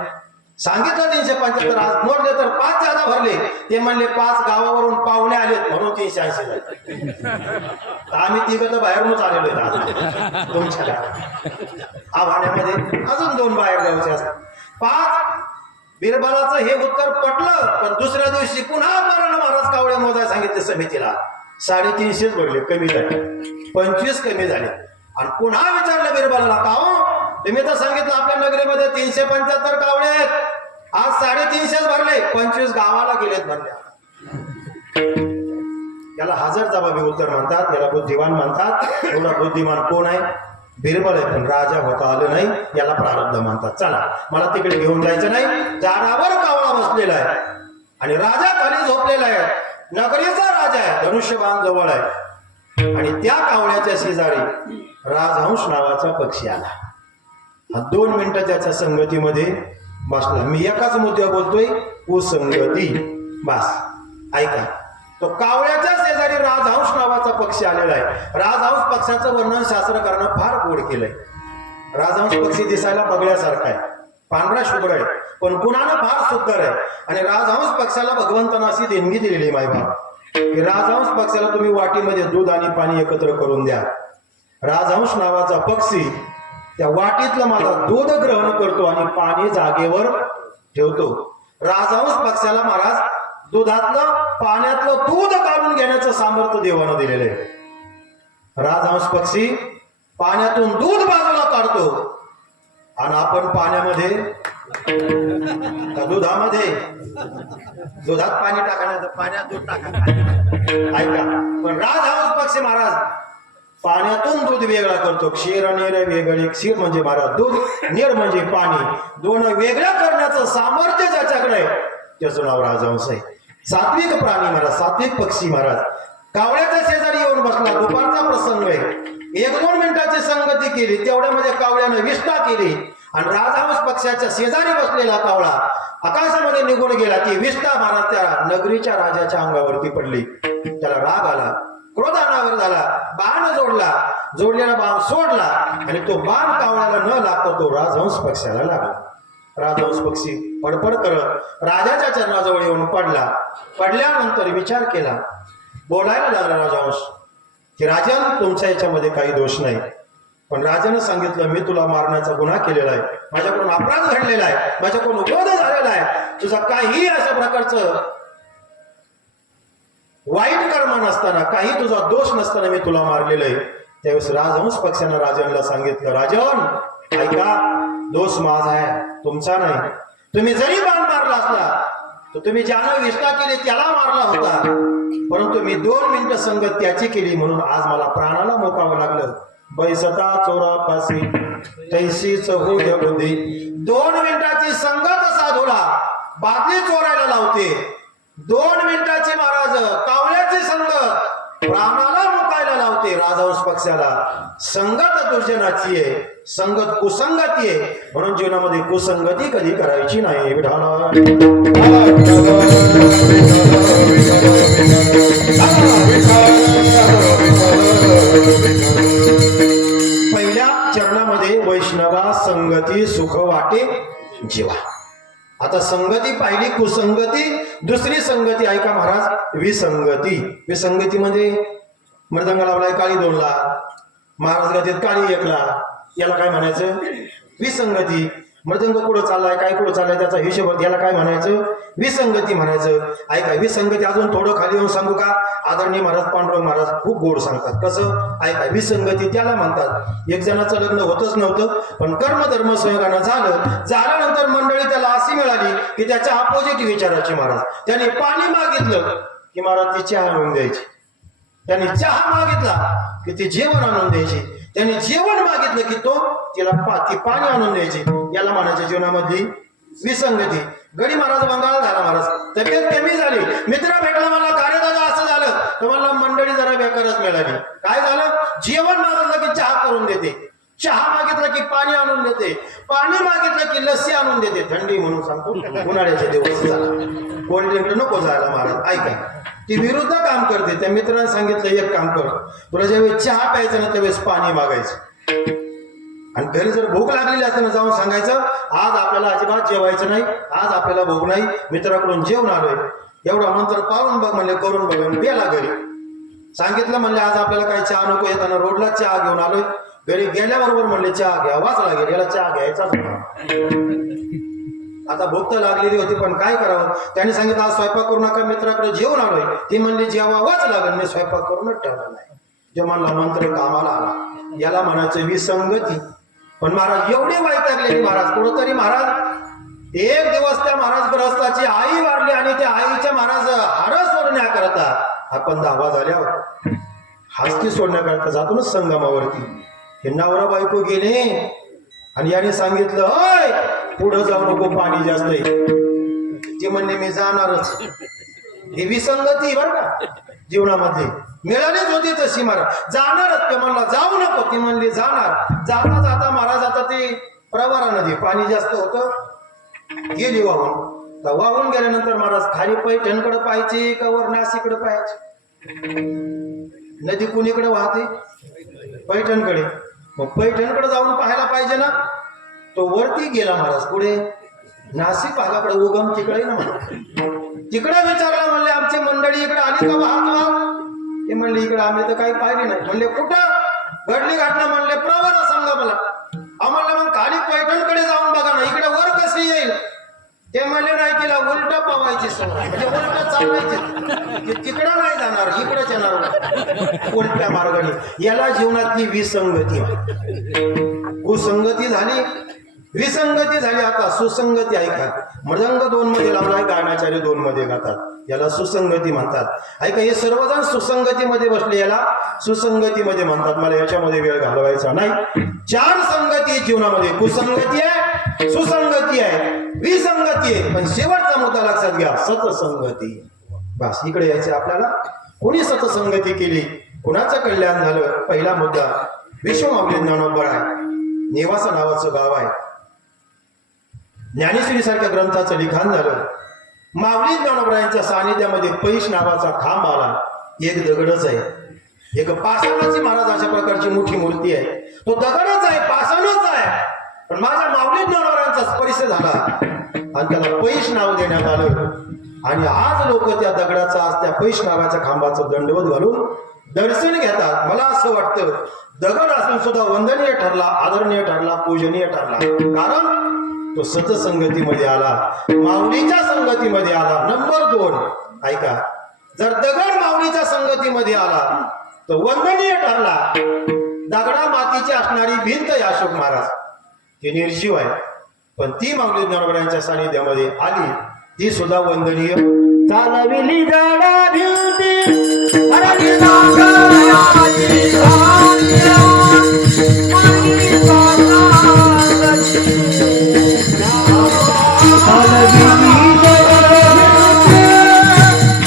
सांगितलं 375 आज मोजले तर 5 जादा भरले. ते म्हणले 5 गावावरून पाहुणे आलेत म्हणून 380 झाले. आम्ही तिघं तर बाहेरूनच आलेलो आहेत तुमच्या आव्हानामध्ये. अजून 2 बाहेर गावचे असतात. 5 बिरबलाचं हे उत्तर पटलं. पण दुसऱ्या दिवशी पुन्हा अकबरानं महाराज कावळे मोजायला सांगितले समितीला. 350 भरले, कमी झाले. 25 कमी झाले. आणि पुन्हा विचारलं बिरबलाला का हो तुम्ही तर सांगितलं आपल्या नगरीमध्ये 375 कावळे आहेत. आज 350 भरले. 25 गावाला गेलेत भरल्या. याला हजर जबाबी उत्तर म्हणतात. याला बुद्धिमान म्हणतात. एवढा बुद्धिमान कोण आहे? बिरबल आहे. पण राजा होता आलं नाही याला प्रारब्ध म्हणतात. चला मला तिकडे घेऊन जायचं नाही. झाडावर कावळा बसलेला आहे आणि राजा खाली झोपलेला आहे. नगरीचा राजा आहे. धनुष्यबाण जवळ आहे आणि त्या कावळ्याच्या शेजारी राजहंस नावाचा पक्षी आला. हा 2 मिनिटं त्याच्या संगतीमध्ये बसला. मी एकाच मुद्द्यावर बोलतोय कुसंगती. बस ऐका. तो कावळ्याच्या शेजारी राजहंस नावाचा पक्षी आलेला आहे. राजहंस पक्षाचं वर्णन शास्त्रकारानं फार गोड केलंय. राजहंस पक्षी दिसायला बगळ्यासारखा आहे. पांढरा शुभ्र आहे पण गुणानं फार सुंदर आहे. आणि राजहंस पक्षाला भगवंतानं अशी देणगी दिलेली मायबाप की राजहंस पक्षाला तुम्ही वाटीमध्ये दूध आणि पाणी एकत्र करून द्या. राजहंस नावाचा पक्षी त्या वाटीतलं माझं दूध ग्रहण करतो आणि पाणी जागेवर ठेवतो. राजहंस पक्षाला महाराज दुधातलं पाण्यातलं दूध काढून घेण्याचं सामर्थ्य देवानं दिलेलं आहे. राजहंस पक्षी पाण्यातून दूध बाजूला काढतो आणि आपण पाण्यामध्ये का दुधामध्ये, दुधात पाणी टाका नाही तर पाण्यात दूध टाका. ऐका, पण राजहंस पक्षी महाराज पाण्यातून दूध वेगळा करतो. क्षीर नीर वेगळे. क्षीर म्हणजे महाराज दूध, नीर म्हणजे पाणी. दोन वेगळ्या करण्याचं सामर्थ्य ज्याच्याकडे आहे त्याचं नाव राजहंस आहे. सात्विक प्राणी महाराज, सात्विक पक्षी महाराज. कावळ्याच्या शेजारी येऊन बसला. दुपारचा प्रसंग आहे. 1-2 मिनिटाची संगती केली, तेवढ्यामध्ये कावळ्यानं विष्ठा केली आणि राजहंस पक्षाच्या शेजारी बसलेला कावळा आकाशामध्ये निघून गेला. ती विष्ठा महाराज त्या नगरीच्या राजाच्या अंगावरती पडली. त्याला राग आला, क्रोधानावर झाला, बाण जोडला, जोडलेला बाण सोडला आणि तो बाण कावळ्याला न लागतो तो राजहंस पक्षाला लागला. राजहंस पक्षी पडपड करत राजाच्या चरणाजवळ येऊन पडला. पडल्यानंतर विचार केला, बोलायला लागला राजहंस की राजन, तुमच्या याच्यामध्ये काही दोष नाही, पण राजानं सांगितलं मी तुला मारण्याचा गुन्हा केलेला आहे, माझ्याकडून अपराध घडलेला आहे, माझ्याकडून विरोध झालेला आहे, तुझा काही अशा प्रकारचं वाईट कर्म नसताना, काही तुझा दोष नसताना मी तुला मारलेलं आहे. त्यावेळेस राजहंस पक्षानं राजांना सांगितलं, राजन ऐका, दोष माझा आहे, तुमचा नाही. तुम्ही जरी बाण मारला असला तर तुम्ही ज्यानं विष्ठा केली त्याला मारला होता, परंतु मी 2 मिनिटं संगत त्याची केली म्हणून आज मला प्राणाला मुकावं लागलं. बैसता चोरापासी तैसीच हो बुद्धी. 2 मिनिटाची संगत साधूला बादली चोरायला लावते. 2 मिनिटाची महाराज कावळ्याची संगत प्राणाला मुकायला लावते. राजहंस पक्षाला संगत दुर्जनाची आहे, संगत कुसंगती आहे, म्हणून जीवनामध्ये कुसंगती कधी करायची नाही. विठाला पहिल्या चरणामध्ये वैष्णवा संगती सुख वाटे जीवा. आता संगती पाहिली, कुसंगती. दुसरी संगती ऐका महाराज, विसंगती. विसंगती म्हणजे मृदंग लावलाय काळी 2ला, महाराज गतीत काळी 1ला, याला काय म्हणायचं? विसंगती. मृदंग कुठं चाललाय, काय कुठं चाललाय त्याचा हिशोब, याला काय म्हणायचं? विसंगती म्हणायचं. ऐका, विसंगती अजून थोडं खाली येऊन सांगू का? आदरणीय महाराज पांडुरंग महाराज खूप गोड सांगतात. कसं? ऐका, विसंगती त्याला म्हणतात, एक जणाचं लग्न होतच नव्हतं, पण कर्मधर्म संयोगानं झाल्यानंतर मंडळी त्याला अशी मिळाली की त्याच्या अपोजिट विचाराची. महाराज त्याने पाणी मागितलं की महाराज ती चहा आणून द्यायची, त्याने चहा मागितला की ती जेवण आणून द्यायची, त्याने जेवण मागितलं की तो तिला ती पाणी आणून द्यायची. याला म्हणायच्या जीवनामधली विसंगती. गडी महाराज बंगाल झाला, महाराज तब्येत कमी झाली, मित्र भेटला मला, कार्यदादा असं झालं तर मला मंडळी जरा बेकारच मिळाली. काय झालं? जेवण मागितलं की चहा करून देते, चहा मागितलं की पाणी आणून देते, पाणी मागितलं की लस्सी आणून देते. थंडी म्हणून सांगतो, उन्हाळ्याचे दिवस झाला, कोल्ड ड्रिंक नको जायला. महाराज ऐका, ती विरुद्ध काम करते. त्या मित्राने सांगितलं एक काम कर, तुला ज्यावेळेस चहा प्यायचं ना त्यावेळेस पाणी मागायचं, आणि घरी जर भूक लागलेली असताना जाऊन सांगायचं आज आपल्याला अजिबात जेवायचं नाही, आज आपल्याला भूक नाही, मित्राकडून जेवण आलोय. एवढा नंतर पाहून बघ म्हणले, करून बघ, गेला घरी. सांगितलं म्हणले आज आपल्याला काही चहा नको, येताना रोडला चहा घेऊन आलोय. घरी गेल्याबरोबर म्हणले चहा घ्यावाच लागेल, याला चहा घ्यायचाच होता. आता भूक तर लागलेली होती, पण काय करावं? त्याने सांगितलं आज स्वयंपाक करू नका, मित्राकडे जेवण आलोय. ती म्हणली जेवावाच लागेल, मी स्वयंपाक करूनच ठेवला नाही. जो म्हणला मंत्र कामाला आला. याला म्हणायचं विसंगती. पण महाराज एवढे वैतागले महाराज, कुठंतरी महाराज एक दिवस त्या महाराज ग्रस्ताची आई वारली आणि त्या आईच्या महाराज हार सोडण्याकरता आपण 10 झाल्यावर हास्ती सोडण्याकरता जातो ना संगमावरती. हे नवरा बायको गेले आणि याने सांगितलं होय पुढं जाऊ नको, पाणी जास्त आहे. ती म्हणले मी जाणारच. ही विसंगती बरं का जीवनामध्ये मिळालीच होती तशी. महाराज जाणारच, ते म्हणला जाऊ नको, ती म्हणली जाणार. जाता जाता महाराज आता ती प्रवरा नदी, पाणी जास्त होतं, गेली वाहून. तर वाहून गेल्यानंतर महाराज खाली पैठणकडे पाहायची का वर नाशिकडे पाहायची? नदी कुणीकडे वाहते? पैठणकडे. मग पैठणकडे जाऊन पाहायला पाहिजे ना. तो वरती गेला महाराज, पुढे नाशिक भागाकडे उगम तिकडे ना. तिकडे विचारला, म्हणले आमची मंडळी इकडे आली का वाहत वाहत? ते म्हणले इकडे आम्ही तर काही पाहिले नाही. म्हणले कुठं घडली घटना? म्हणले प्रवरा सांगा मला. आम्हाला मग खाली पैठणकडे जाऊन बघा ना, इकडे वर कशी येईल? ते म्हणले नाही, तिला उलट पावायची सवय, म्हणजे उलट चालवायची, तिकडं नाही जाणार, इकडंच येणार उलट्या मार्गाने. याला जीवनातली विसंगती, कुसंगती झाली. विसंगती झाली, आता सुसंगती ऐका. मृदंग 2 मध्ये लावलाय, गायनाचार्य 2 मध्ये गातात, याला सुसंगती म्हणतात. ऐका, हे सर्वजण सुसंगतीमध्ये बसले, याला सुसंगतीमध्ये म्हणतात. मला याच्यामध्ये वेळ घालवायचा नाही. 4 संगती जीवनामध्ये, कुसंगती आहे, सुसंगती आहे, विसंगती आहे, पण शेवटचा मुद्दा लक्षात घ्या, सतसंगती. बस इकडे यायचं आपल्याला. कोणी सतसंगती केली, कुणाचं कल्याण झालं. पहिला मुद्दा, विश्वमाऊली ज्ञानोबा आहे, नेवासा नावाचं गाव आहे. ज्ञानेश्वरी सारख्या ग्रंथाचं लिखाण झालं. माऊली ज्ञानोबरायांच्या सानिध्यामध्ये पैश नावाचा खांब आला. एक दगडच आहे, एक पाषाणाची महाराज अशा प्रकारची मोठी मूर्ती आहे. तो दगडच आहे, पाषाणच आहे, पण माझ्या माऊली ज्ञानोबरायांचा स्पर्श झाला आणि त्याला पैश नाव देण्यात आलं. आणि आज लोक त्या दगडाचा, आज त्या पैश नावाच्या खांबाचं दंडवत घालून दर्शन घेतात. मला असं वाटतं, दगड असून सुद्धा वंदनीय ठरला, आदरणीय ठरला, पूजनीय ठरला, कारण तो सतसंगतीमध्ये आला, माऊलीच्या संगतीमध्ये आला. नंबर 2, ऐका, जर दगड माऊलीच्या संगतीमध्ये आला तर वंदनीय ठरला. दगडा मातीची असणारी भिंत आहे अशोक महाराज, ती निर्जीव आहे, पण ती माऊली ज्ञानोबरायांच्या सानिध्यामध्ये आली, ती सुद्धा वंदनीय. चालविली जडा भिवती हरली नागाची धान्य, माईचा नागती. चालविली जडा भिवती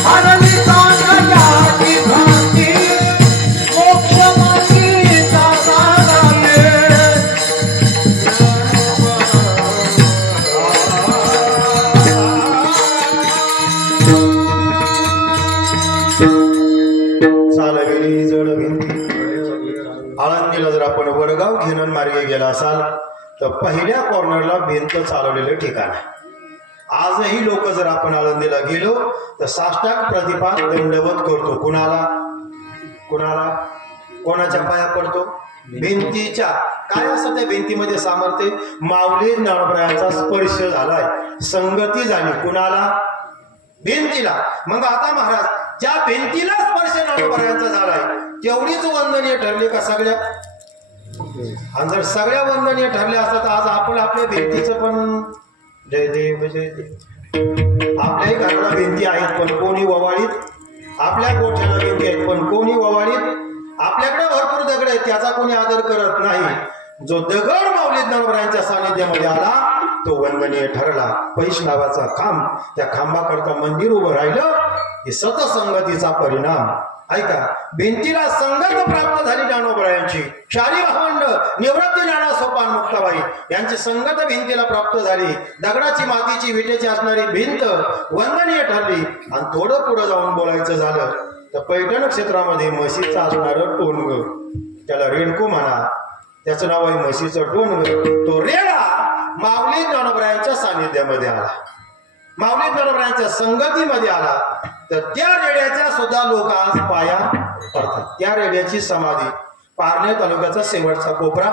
हरली नागाची धान्य, मोक्ष माईचा नागती. चालविली जड भिंती. आळंदीला जर आपण वडगाव घेणं मार्गे गेला असाल तर पहिल्या कॉर्नरला भिंत चालवलेलं ठिकाण आहे. आजही लोक जर आपण आळंदीला गेलो तर साष्टांग प्रतिपाद दंडवत करतो. कुणाला कुणाला कोणाच्या पाया पडतो? भिंतीच्या. काय असं त्या भिंतीमध्ये सामर्थ्य? माऊली ज्ञानोबरायांचा स्पर्श झालाय, संगती झाली. कुणाला? भिंतीला. मग आता महाराज, ज्या भिंतीला स्पर्श ज्ञानोबरायांचा झालाय तेवढीच वंदनीय ठरली का सगळ्या? आणि जर सगळ्या वंदनीय ठरल्या असतात तर आज आपण आपल्या भिंतीचं पण जय देव जय देव. आपल्याही घराला भिंती आहेत पण कोणी ववाळीत, आपल्या गोठ्याला भिंती आहेत पण कोणी ववाळीत. आपल्याकडे भरपूर दगड आहेत, त्याचा कोणी आदर करत नाही. जो दगड माऊली ज्ञानोबरायांच्या सानिध्यामध्ये आला तो वंदनीय ठरला. पैश नावाचा खांब, त्या खांबाकरता मंदिर उभं राहिलं. हे सतसंगतीचा परिणाम. ऐका, भिंतीला संगत प्राप्त झाली ज्ञानोबरायांची. चारी भावंड निवृत्ती ज्ञाना सोपान मुक्ताबाई यांची संगत भिंतीला प्राप्त झाली. दगडाची, मातीची, विटेची असणारी भिंत वंदनीय ठरली. आणि थोडं पुढे जाऊन बोलायचं झालं तर पैठण क्षेत्रामध्ये म्हशीचं असणारं टोनग, त्याला रेडको म्हणा, त्याचं नाव आहे म्हशीचं टोनग. तो रेडा माऊली ज्ञानोबरायांच्या सानिध्यामध्ये आला, माऊली ज्ञानोबरायांच्या संगतीमध्ये आला. तर त्या रेड्याच्या सुद्धा लोक आज पाया पडतात. त्या रेड्याची समाधी पारनेर तालुक्याचा शेवटचा कोपरा,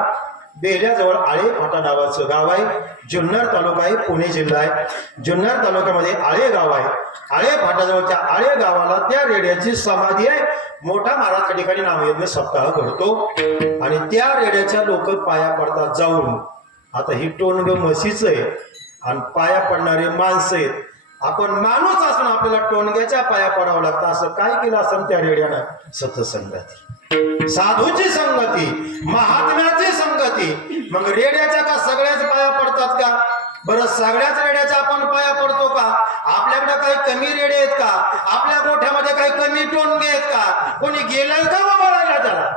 बेल्याजवळ आळे फाटा नावाचं गाव आहे. जुन्नर तालुका आहे, पुणे जिल्हा आहे. जुन्नर तालुक्यामध्ये आळे गाव आहे. आळे फाटाजवळ त्या आळे गावाला त्या रेड्याची समाधी आहे. मोठा महाराज त्या ठिकाणी नामयज्ञ सप्ताह करतो आणि त्या रेड्याच्या लोक पाया पडतात जाऊन. आता ही टोनग म्हशीच आहे आणि पाया पडणारे माणसं आहेत. आपण माणूस असून आपल्याला टोनग्याच्या पाया पडावं लागतं. असं काय केलं असं त्या रेड्यानं? सतसंगती, साधूची संगती, महात्म्याची संगती. मग रेड्याच्या का सगळ्याच पाया पडतात का? बरं, सगळ्याच रेड्याच्या आपण पाया पडतो का? आपल्याकडे काही कमी रेडे आहेत का? आपल्या गोठ्यामध्ये काही कमी टोनगे आहेत का? कोणी गेलाय का बाबा त्याला?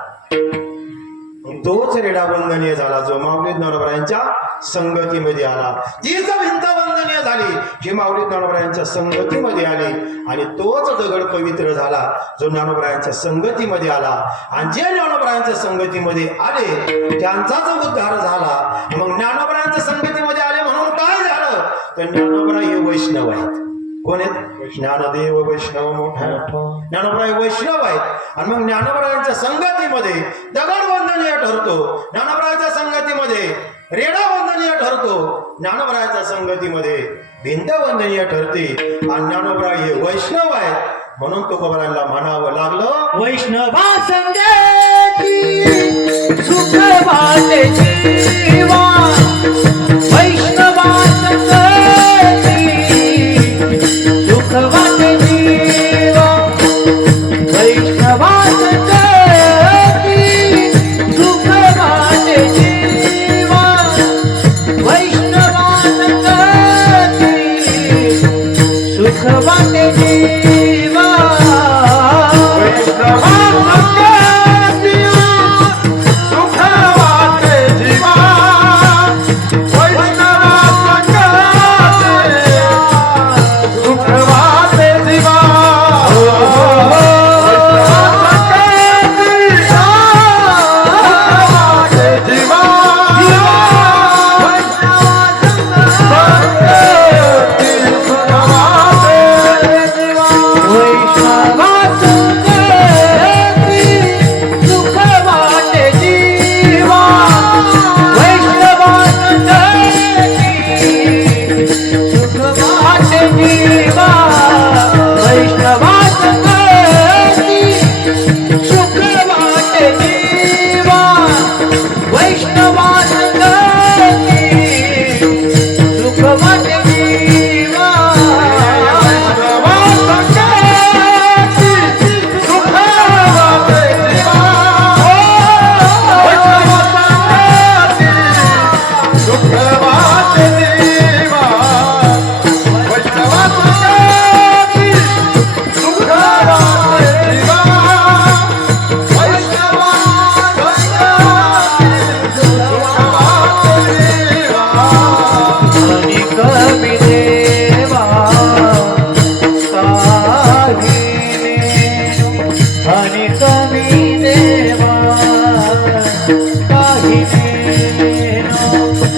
तोच रेडा वंदनीय झाला जो माऊली ज्ञानोबरायांच्या संगतीमध्ये आला. तीच भिंत वंदनीय झाली जी माऊली ज्ञानोबरायांच्या संगतीमध्ये आली. आणि तोच दगड पवित्र झाला जो ज्ञानोबरायांच्या संगतीमध्ये आला. आणि जे ज्ञानोबरायांच्या संगतीमध्ये आले त्यांचाच उद्धार झाला. मग ज्ञानोबरायांच्या संगतीमध्ये आले म्हणून काय झालं? तर ज्ञानोबरा हे वैष्णव आहेत. कोण आहेत? ज्ञानदेव वैष्णव मोठा. ज्ञानोबराय वैष्णव आहेत. आणि मग ज्ञानोबरायांच्या संगतीमध्ये दगड वंदनीय ठरतो, ज्ञानोबरायांच्या संगतीमध्ये रेडा वंदनीय ठरतो, ज्ञानोबरायांच्या संगतीमध्ये भिंत वंदनीय ठरते. आणि ज्ञानोबराय हे वैष्णव आहेत म्हणून तुकोबारांना म्हणावं लागलं, वैष्णवा संगती सुख वाटे जीवा.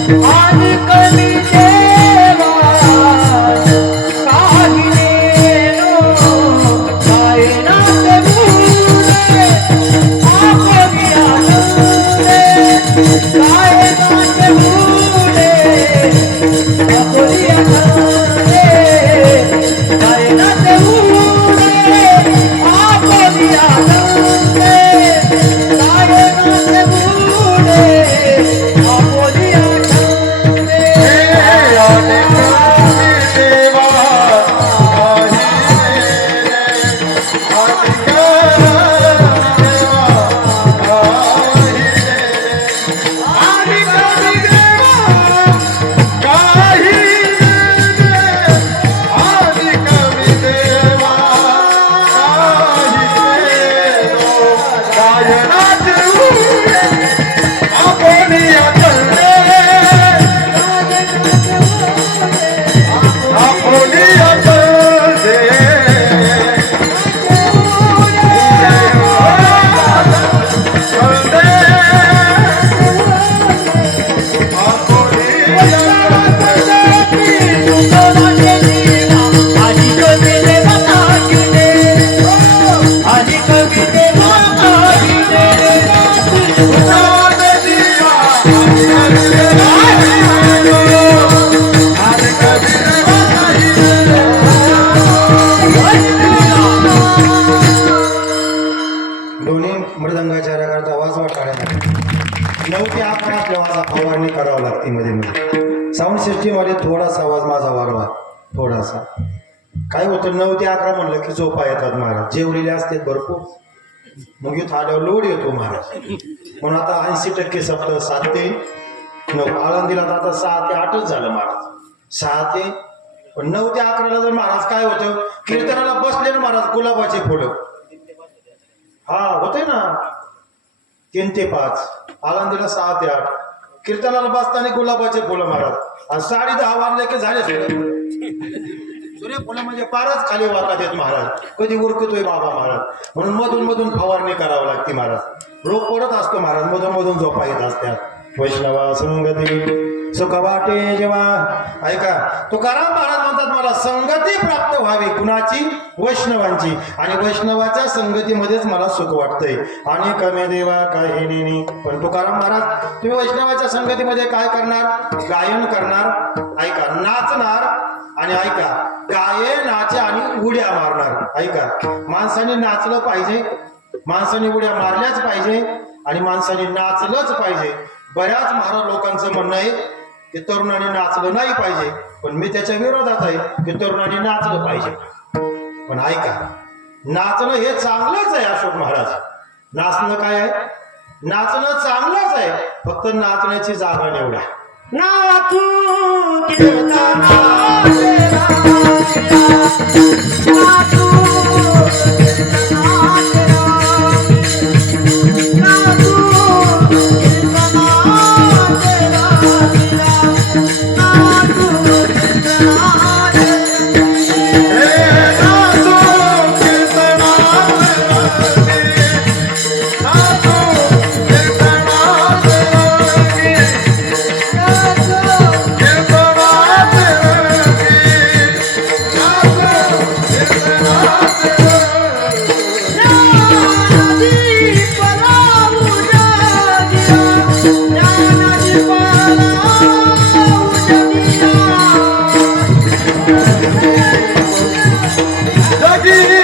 आणि कमी देवा काही नेनो कायनात मुळे आपोली आनंदे कायनात मुळे आपोली आनंदे कायनात मुळे आपोली आनंदे कायनात मुळे आपोली आनंदे दोन्ही मृदंगाच्या रगात आवाज वाटायला लागला. 9 ते 11 आपल्या आवाजा फवारणी करावं लागते मध्ये मध्ये. साऊंड सिस्टीमवाले थोडासा आवाज माझा वाढवा, थोडासा. काय होतं 9 ते 11 म्हणलं की झोपा येतात महाराज, जेवलेले असतात भरपूर, मग इथं आल्यावर लोड येतो महाराज. म्हणून आता 80% सप्ताह 7 ते 9. आळंदीला तर आता 6 ते 8च झालं महाराज, 6 ते. पण 9 ते 11ला जर महाराज काय होतं, कीर्तनाला बसले ना महाराज गुलाबाचे फुलं, हा होते ना 3 ते 5, आळंदीला 6 ते 8, कीर्तनाला बसताना गुलाबाचे फुलं महाराज. आणि 10:30 वाजले की झाले सूर्यफुलं म्हणजे फारच खाली वाकात येत महाराज, कधी उरकतोय बाबा महाराज. म्हणून मधून मधून फवारणी करावं लागते महाराज. रोग पडत असतो महाराज, मधून मधून झोपा येत असत्या. वैष्णवा संगती सुख वाटे जेव्हा, ऐका तुकाराम महाराज म्हणतात मला संगती प्राप्त व्हावी, कुणाची? वैष्णवांची. आणि वैष्णवाच्या संगतीमध्येच मला सुख वाटतंय. आणि कमी देवा काही नेनी. पण तुकाराम महाराज तुम्ही वैष्णवाच्या संगतीमध्ये काय करणार? गायन करणार, ऐका नाचणार, आणि ऐका गाये नाचे आणि उड्या मारणार. ऐका माणसाने नाचलं पाहिजे, माणसाने उड्या मारल्याच पाहिजे, आणि माणसाने नाचलंच पाहिजे. बऱ्याच महाराज लोकांचं म्हणणं आहे की तरुणांनी नाचलं नाही पाहिजे, पण मी त्याच्या विरोधात आहे की तरुणांनी नाचलं पाहिजे. पण ऐका नाचणं हे चांगलंच आहे अशोक महाराज. नाचणं काय आहे? नाचणं चांगलंच आहे, फक्त नाचण्याची जागा निवडा. नाचू Oh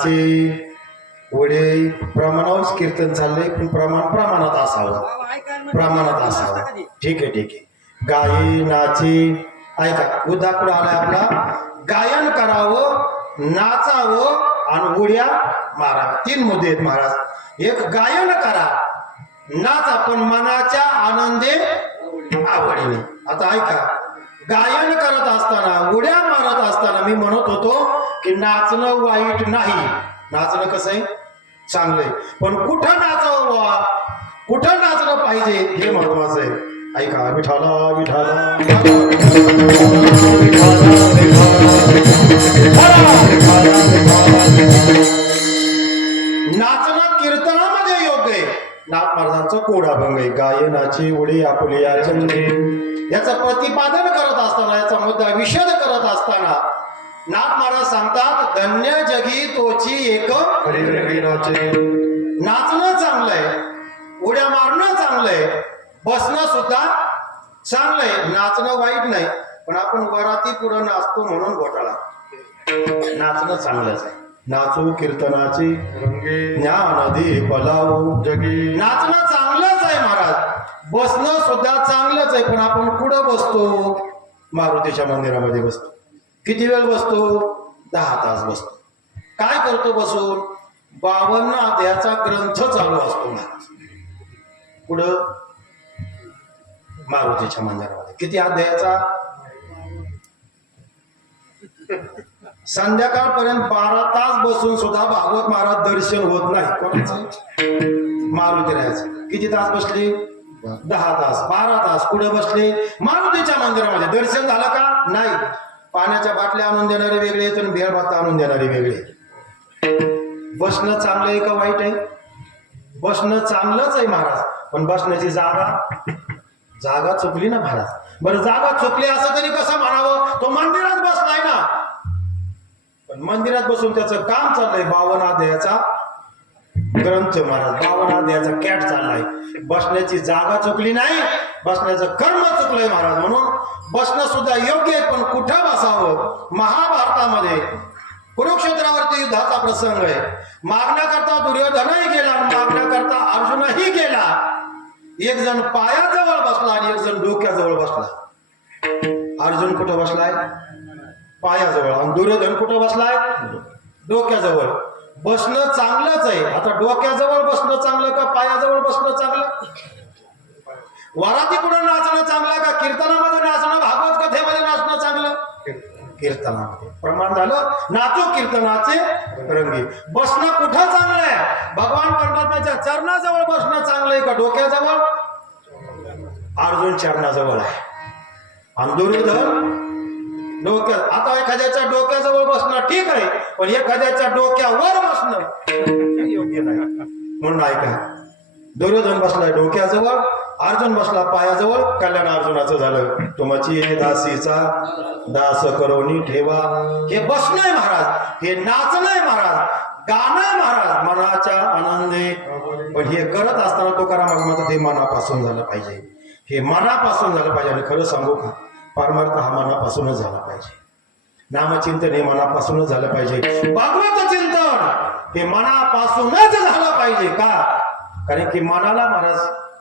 नाचे वडे प्रमाणावर कीर्तन चाललंय पण प्रमाणात असावं प्रमाणात असावं ठीक आहे गाये नाचे ऐका उद्या पुढे आलाय आपला गायन करावं नाचावं आणि उड्या माराव्या 3 मुद्दे आहेत महाराज एक गायन करा नाचा पण मनाच्या आनंदे आवडीने आता ऐका गायन करत असताना उड्या मारत असताना मी म्हणत होतो की नाचणं वाईट नाही नाचणं कसं आहे चांगलंय पण कुठं नाचावं कुठं नाचलं पाहिजे हे महत्वाचं आहे ऐका विठाला विठाला नाचणं कीर्तनामध्ये योग्य आहे नाथ महाराजांचा कोडाभंग आहे गायनाची उडी आपुली चंद्रे याचं प्रतिपादन करत असताना याचा मुद्दा विषद करत असताना नाथ महाराज सांगतात धन्य जगी तोची एक नाचणं चांगलंय उड्या मारणं चांगलंय बसणं सुद्धा चांगलंय नाचणं वाईट नाही पण आपण वराती पुढं नाचतो म्हणून घोटाळा नाचणं चांगलंच आहे नाचू कीर्तनाची ज्ञान दे पलावू जगी नाचणं चांगलंच आहे महाराज बसणं सुद्धा चांगलंच आहे पण आपण कुठं बसतो मारुतीच्या मंदिरामध्ये बसतो किती वेळ बसतो 10 तास बसतो काय करतो बसून 52 अध्यायाचा ग्रंथ चालू असतो महाराज पुढं मारुतीच्या मंदिरामध्ये किती अध्यायाचा संध्याकाळपर्यंत 12 तास बसून सुद्धा भागवत महाराज दर्शन होत नाही कोणाचं मारुती राहायचं किती तास बसले 10 तास 12 तास पुढे बसले मारुतीच्या मंदिरामध्ये दर्शन झालं का नाही पाण्याच्या बाटल्या आणून देणारे वेगळे तर भेळ भात आणून देणारे वेगळे बसणं चांगलं आहे का वाईट आहे बसणं चांगलंच आहे महाराज पण बसण्याची जागा चुकली ना महाराज बरं जागा चुकली असं तरी कसं म्हणावं तो मंदिरात बसलाय ना पण मंदिरात बसून त्याचं काम चाललंय 52 अध्यायाचा ग्रंथ महाराज 52 अध्यायाचा कॅट चाललाय बसण्याची जागा चुकली नाही बसण्याचं कर्म चुकलंय महाराज म्हणून बसणं सुद्धा योग्य आहे पण कुठं बसावं महाभारतामध्ये कुरुक्षेत्रावरती युद्धाचा प्रसंग आहे मागण्याकरता दुर्योधनही गेला आणि मागण्याकरता अर्जुनही गेला एक जण पायाजवळ बसला आणि एक जण डोक्याजवळ बसला अर्जुन कुठं बसलाय पायाजवळ आणि दुर्योधन कुठं बसलाय डोक्याजवळ बसणं चांगलंच आहे आता डोक्याजवळ बसणं चांगलं का पायाजवळ बसणं चांगलं वराती पुढे नाचणं चांगलं का कीर्तनामध्ये नाचणं भागवत कथेमध्ये नाचणं चांगलं कीर्तनामध्ये प्रमाण झालं नाचो कीर्तनाचे रंगी बसणं कुठं चांगलं आहे भगवान परमात्म्याच्या चरणाजवळ बसणं चांगलं आहे का डोक्याजवळ अर्जुन चरणाजवळ आहे आणि दुर्योधन डोक्यात आता एखाद्याच्या डोक्याजवळ बसणं ठीक आहे पण एखाद्याच्या डोक्यावर बसणं योग्य नाही म्हणून ऐका दुर्योधन बसलाय डोक्याजवळ अर्जुन बसला पायाजवळ कल्याण अर्जुनाचं झालं तुमची हे दासीचा दास करोनी ठेवा हे बसणं महाराज हे नाचणं महाराज गाणं महाराज मनाच्या आनंदे पण हे करत असताना तुकाराम म्हणतात हे मनापासून झालं पाहिजे हे मनापासून झालं पाहिजे आणि खरं सांगू का परमार्थ हा मनापासूनच झाला पाहिजे नामचिंतन हे मनापासूनच झालं पाहिजे भागवत चिंतन हे मनापासूनच झालं पाहिजे का कारण की मनाला महाराज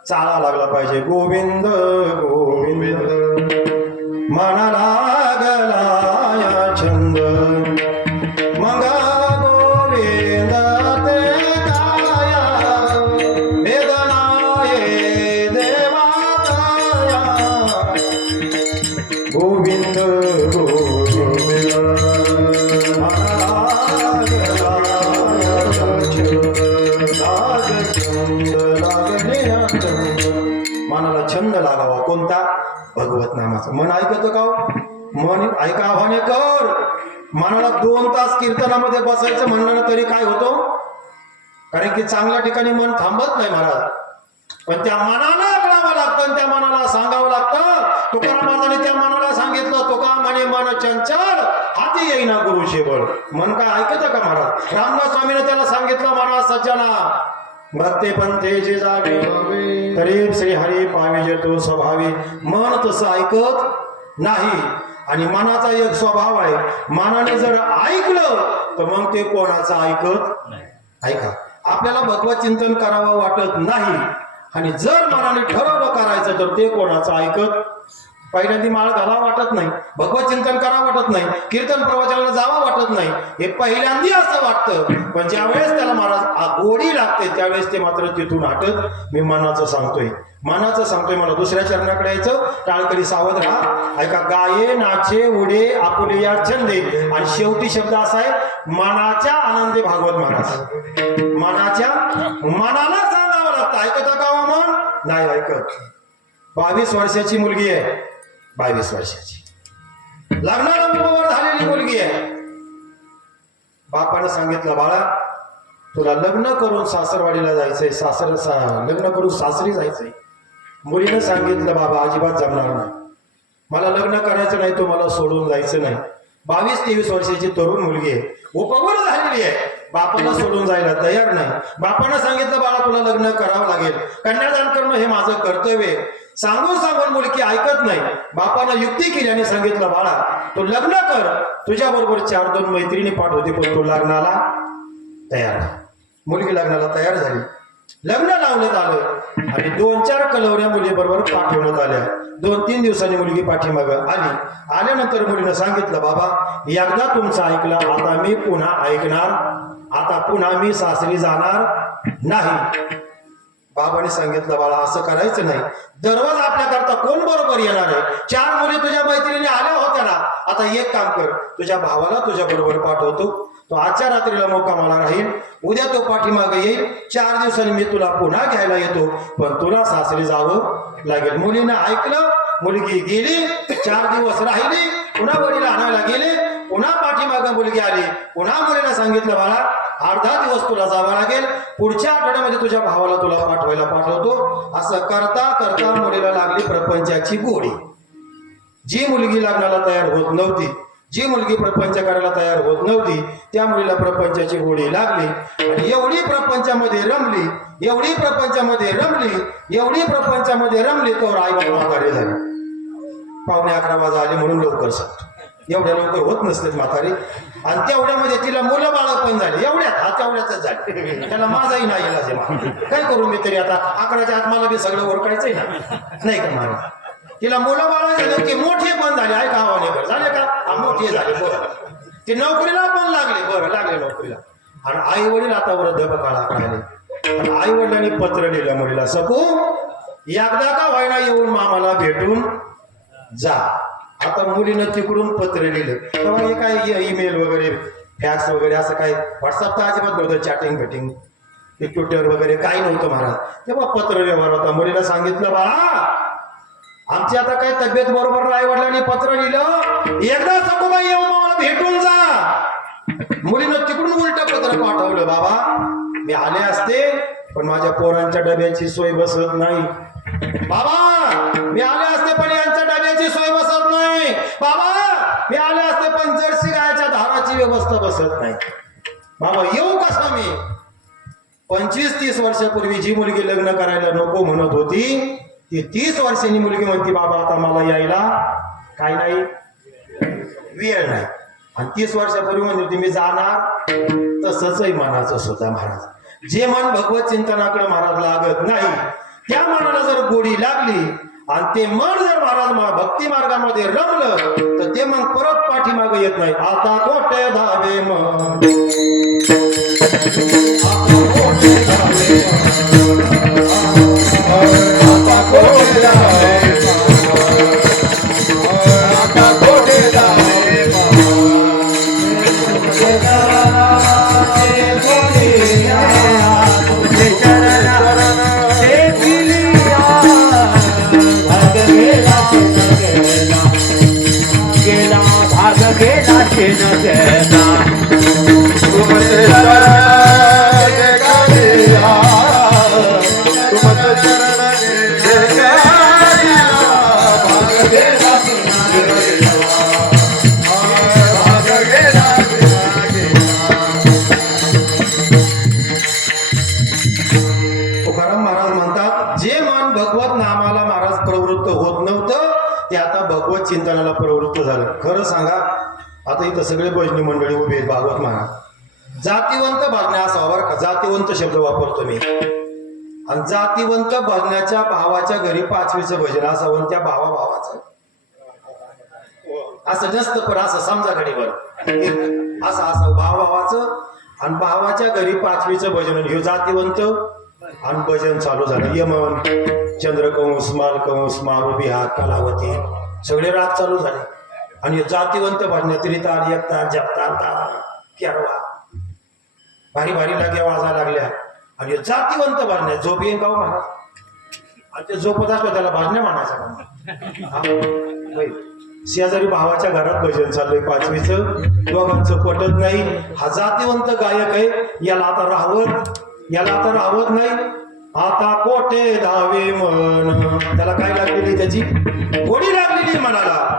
चाला लागला पाहिजे गोविंद गोविंद मनाला लागला छंद मग गोविंद ते काया वेदना ये देवातया गोविंद गोविंद मनाला छंद लागावा कोणता भगवत नामाचा मन ऐकतो का मन ऐका आव्हाने कर मनाला 2 तास कीर्तनामध्ये बसायचं म्हणलं तरी काय होतो कारण की चांगल्या ठिकाणी मन थांबत नाही महाराज पण त्या मनाला कळावं लागतं आणि त्या मनाला सांगावं लागतं तुकाराम महाराजांनी त्या मनाला सांगितलं तुका म्हणे मन चंचल हाती येईना गुरु शेवळ मन काय ऐकतं का महाराज रामदास स्वामीने त्याला सांगितलं मना सज्जना भक्ते पंथेचे जावे तरी श्री हरी पाविजे तो स्वभावी मन तसं ऐकत नाही आणि मनाचा एक स्वभाव आहे मनाने जर ऐकलं तर मग ते कोणाचं ऐकत ऐका. आपल्याला भगवत चिंतन करावं वाटत नाही आणि जर मनाने ठरवलं करायचं तर ते कोणाचं ऐकत. पहिल्यांदा माळ घाला वाटत नाही, भगवत चिंतन करा वाटत नाही, कीर्तन प्रवचनाला जावा वाटत नाही, हे पहिल्यांदा असं वाटतं. पण ज्या वेळेस त्याला महाराज गोडी लागते त्यावेळेस ते मात्र तिथून हटत. मी मनाचं सांगतोय मला दुसऱ्या चरणाकडे यायचं. टाळकरी सावध राहा. ऐका, गाये नाचे उडे आपुले या छंदे. आणि शेवटी शब्द असा आहे, मनाच्या आनंदी भागवत महाराज. मनाला सांगावं लागतं. ऐकता का हो मन? नाही ऐकत. 22 वर्षाची मुलगी आहे, 22 वर्षाची लग्नाला उंबरवर झालेली मुलगी आहे. बापानं सांगितलं, बाळा तुला लग्न करून सासरवाडीला जायचंय, लग्न करून सासरी जायचंय. मुलीनं सांगितलं, बाबा अजिबात जमणार नाही, मला लग्न करायचं नाही, तो मला सोडून जायचं नाही. 22-23 वर्षाची तरुण मुलगी आहे, उपवर झालेली आहे, बापाला सोडून जायला तयार नाही. बापानं सांगितलं, बाळा तुला लग्न करावं लागेल, कन्यादान करणं हे माझं कर्तव्य आहे. सांगून मुलगी ऐकत नाही. बापानं युक्ती केली आणि सांगितलं, बाळा तू लग्न कर, तुझ्या बरोबर 4-2 मैत्रिणी पाठवते, पण तू लग्नाला तयार नाही. मुलगी लग्नाला तयार झाली, लग्न लावण्यात आलं आणि 2-4 कलवऱ्या मुलीबरोबर पाठवण्यात आल्या. 2-3 दिवसांनी मुलगी पाठीमाग आली. आल्यानंतर मुलीनं सांगितलं, बाबा एकदा तुमचं ऐकलं, आता मी पुन्हा ऐकणार, आता पुन्हा मी सासरी जाणार नाही. बाबाने सांगितलं, बाळा असं करायचं नाही, दररोज आपल्याकरता कोण बरोबर येणार आहे? 4 मुली तुझ्या मैत्रिणी आल्या होत्या ना, आता एक काम कर, तुझ्या भावाला तुझ्या बरोबर पाठवतो, तो आजच्या रात्रीला मुक्कामाला राहील, उद्या तो पाठीमागे येईल, 4 दिवसांनी मी तुला पुन्हा घ्यायला येतो, पण तुला सासरी जावं लागेल. मुलीनं ऐकलं, मुलगी गेली, 4 दिवस राहिली, पुन्हा वडीला आणायला गेले, पुन्हा पाठीमागे मुलगी आली. पुन्हा मुलीला सांगितलं, बाळा 8-10 दिवस तुला जावं लागेल, पुढच्या आठवड्यामध्ये तुझ्या भावाला तुला पाठवतो. असं करता करता मुलीला लागली प्रपंचाची गोडी. जी मुलगी लग्नाला तयार होत नव्हती, जी मुलगी प्रपंच करायला तयार होत नव्हती, त्या मुलीला प्रपंचाची गोडी लागली. आणि एवढी प्रपंचामध्ये रमली तो आई म्हातारी झाली. 11:15 वाजता आले म्हणून लवकर सांगतो, एवढ्या लवकर होत नसते म्हातारी. आणि तेवढ्यामध्ये तिला मुलं बाळ पण झाली, तेवढ्याच झाली. त्याला माझाही नाही इलाज आहे. काय करू मी तरी आता 11च्या आत मला बी सगळं ओळखायचंय ना, नाही का महाराज? तिला मुलं बाळ झाले की मोठे पण झाले. ऐका आव्हाने झाले का? मोठे झाले, बरं. ते नोकरीला पण लागले नोकरीला. आणि आई वडील आता वृद्ध काळा राहिले. आणि आई वडिलांनी पत्र लिहिलं मुलीला, सकू एकदा का व्हायला येऊन मामाला भेटून जा. आता मुलीनं तिकडून पत्र लिहिलं. तेव्हा हे काय ईमेल वगैरे फॅक्स वगैरे असं काय व्हॉट्सअप तर अजिबात नव्हतं, चॅटिंग भेटिंग ट्विटर वगैरे काही नव्हतं महाराज. तेव्हा पत्र व्यवहार होता. मुलीला सांगितलं, बाळा आमची आता काही तब्येत बरोबर आई वडिलांनी पत्र लिहिलं, एकदा सकोबाई येऊन मला भेटून जा. मुलीनं तिकडून उलट पत्र पाठवलं, बाबा मी आले असते पण माझ्या पोरांच्या डब्याची सोय बसत नाही. बाबा मी आले असते पण यांच्या डब्याची सोय बसत नाही. बाबा मी आले असते पण जर्सी गायच्या धाराची व्यवस्था बसत नाही. बाबा येऊ कसं मी? 25-30 वर्षापूर्वी जी मुलगी लग्न करायला नको म्हणत होती, ती 30 वर्षांनी मुलगी म्हणती, बाबा आता मला यायला काय नाही, वेळ नाही. आणि 30 वर्षापूर्वी म्हणत होती मी जाणार. तसंचही मनाचं सुद्धा महाराज. जे मन भगवत चिंतनाकडे महाराज लागत नाही, त्या मनाला जर गोडी लागली आणि ते मन जर महाराज भक्ती मार्गामध्ये रमलं तर ते मग परत पाठीमागे येत नाही. आता कोठे धावे मन, तुकाराम महाराज म्हणतात, जे मन भगवत नामाला महाराज प्रवृत्त होत नव्हतं ते आता भगवत चिंतनाला प्रवृत्त झालं. खरं सांगा, आता इथं सगळे भजनी मंडळी उभे आहेत, भागवत महाराज जातीवंत भजण्या असावा बरं का, जातीवंत शब्द वापरतो मी. आणि जातीवंत भजण्याच्या भावाच्या घरी पाचवीचं भजन असावं आणि त्या भावाचं असं नसतं. पण असं समजा घडीवर असं असावं भावाचं आणि भावाच्या घरी पाचवीचं भजन. हे जातीवंत आणि भजन चालू झालं. यमन चंद्रकंस मालकंस मारुबी हा कलावती सगळे राग चालू झाले. आणि जातीवंत भजण्यात त्रिताल एकताल जपताल केरवा भारी भारी लाग्या वाजा लागल्या. आणि जातीवंत भजण्या झोप येईन गाव महाराज. आणि ते झोपत असतो त्याला भजण्या म्हणायचा का? शेजारी भावाच्या घरात भजन चाललंय पाचवीचं, दोघांचं पटत नाही. हा जातीवंत गायक आहे, याला आता राहवत नाही. आता कोठे धावे मन, त्याला काय लागलेली त्याची गोडी लागलेली मनाला.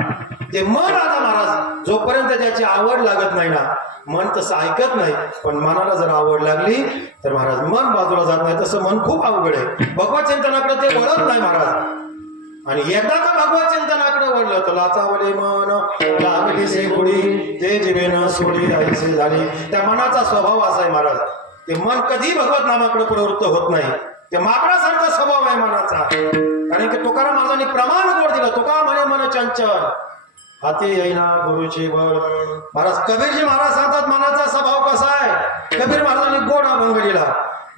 ते मन आता महाराज जोपर्यंत त्याची आवड लागत नाही ना, मन तसं ऐकत नाही. पण मनाला जर आवड लागली तर महाराज मन बाजूला जात नाही. तसं मन खूप अवघड आहे. भगवत चिंतनाकडे ते वळत नाही महाराज. आणि एकदा का भगवत चिंतनाकडे वळलं तर लाचावले मन लागली से गोडी ते जीवेन सोडी आईसे झाली. त्या मनाचा स्वभाव असा आहे महाराज. ते मन कधी भगवत नामाकडे प्रवृत्त होत नाही. ते माकडासारखा स्वभाव आहे मनाचा. कारण की तुकाराम महाराजांनी प्रमाण गोड दिलं. तुका म्हणे मन चंचल हाती येईना गुरुची बळ. महाराज कबीरजी महाराज सांगतात मनाचा स्वभाव कसा आहे. कबीर महाराजांनी गोड अभंग दिला.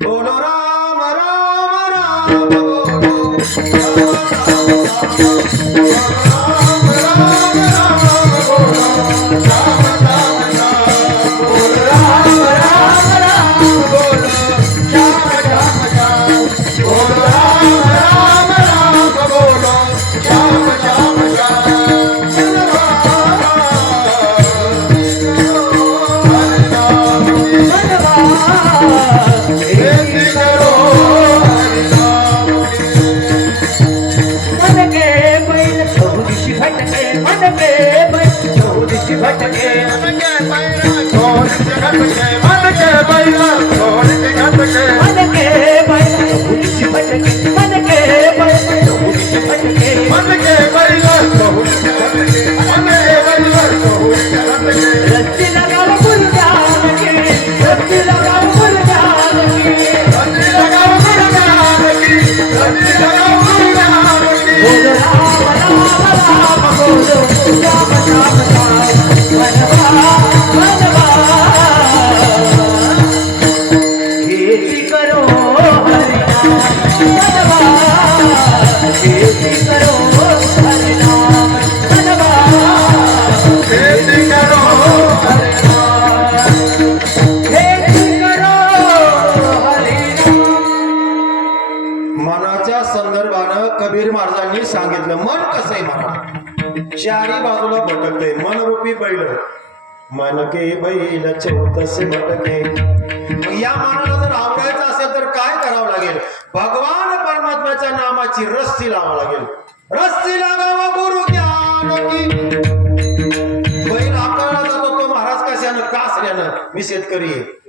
बोलो राम राम राम बोलो कबीर महाराजांनी सांगितलं मन कसं आहे महाराज. चारी बाजूला भटकते मनरूपी बैल. मन के बैल चौतसे भटके. या मनाला जर आवडायचं असेल तर काय करावं लागेल. भगवान परमात्म्याच्या नामाची रस्सी लावावं लागेल. रस्सी लागावा गुरु ज्ञान की. बैल आकाराला जातो तो महाराज कशानं कासऱ्यानं. मी शेतकरी आहे.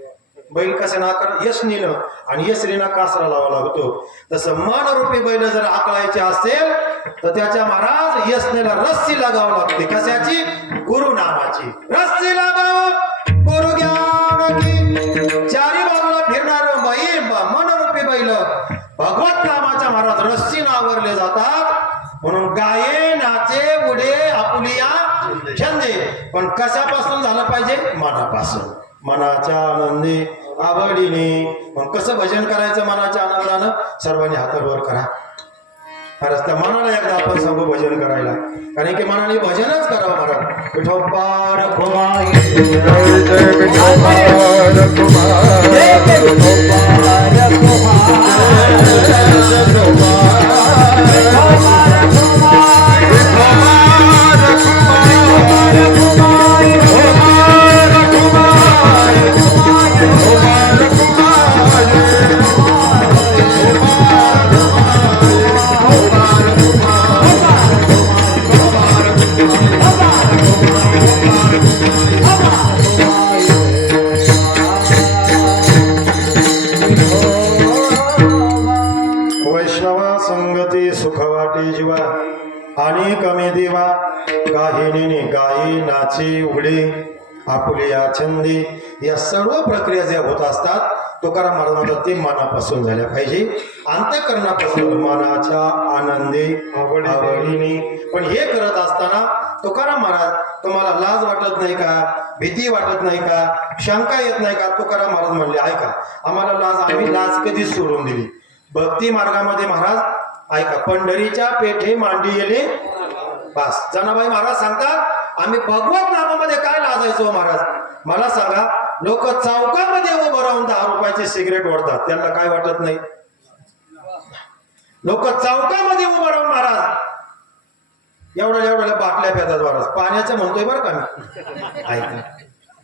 बैल कशानं आकार यशनीनं आणि यशरीना कासरा लावा लागतो. तसं मनरूपी बैल जर आकळायचे असेल तर त्याच्या महाराज यशनेला रस्सी लागावं लागते. कशाची. गुरु नामाची रस्सी लागाव गुरु ज्ञान की. चारी बाजूला फिरणार मनरूपी बैल भगवत नामाच्या महाराज रस्सी नावरले जातात. म्हणून गाये नाचे उडे आपुलिया छंदे. पण कशापासून झालं पाहिजे. मनापासून. मनाच्या आनंदी आवडीने. मग कसं भजन करायचं मनाच्या आनंदानं. सर्वांनी हातावर करा. खरंच त्या मनाला एकदा आपण सांगू भजन करायला. कारण की मनाने भजनच करावं महाराज. विठोबार खुमाई वैष्णवा संगती सुखवाटी जीवा आणि कमी देवा. गाहिनीने गाई नाचे उघडे आपुलिया छंदी या सर्व प्रक्रिया ज्या होत असतात तुकाराम महाराजांचा ते मनापासून झाल्या पाहिजे, अंतःकरणापासून मनाच्या आनंदी आवडीने. पण हे करत असताना तुकाराम महाराज तुम्हाला लाज वाटत नाही का, भीती वाटत नाही का, शंका येत नाही का? तुकाराम महाराज म्हणले ऐका आम्हाला लाज, आम्ही लाज कधीच सोडून दिली. भक्ती मार्गामध्ये महाराज ऐका, पंढरीच्या पेठे मांडी गेले बस. जनाबाई महाराज सांगतात आम्ही भगवत नामामध्ये काय लाजायचो महाराज. मला सांगा, लोक चौकामध्ये उभं राहून 10 रुपयाचे सिगरेट ओढतात, त्यांना काय वाटत नाही? लोक चौकामध्ये उभं राहून महाराज एवढ्या बाटल्या पेतात महाराज, पाण्याचं म्हणतोय बरं का मी, ऐका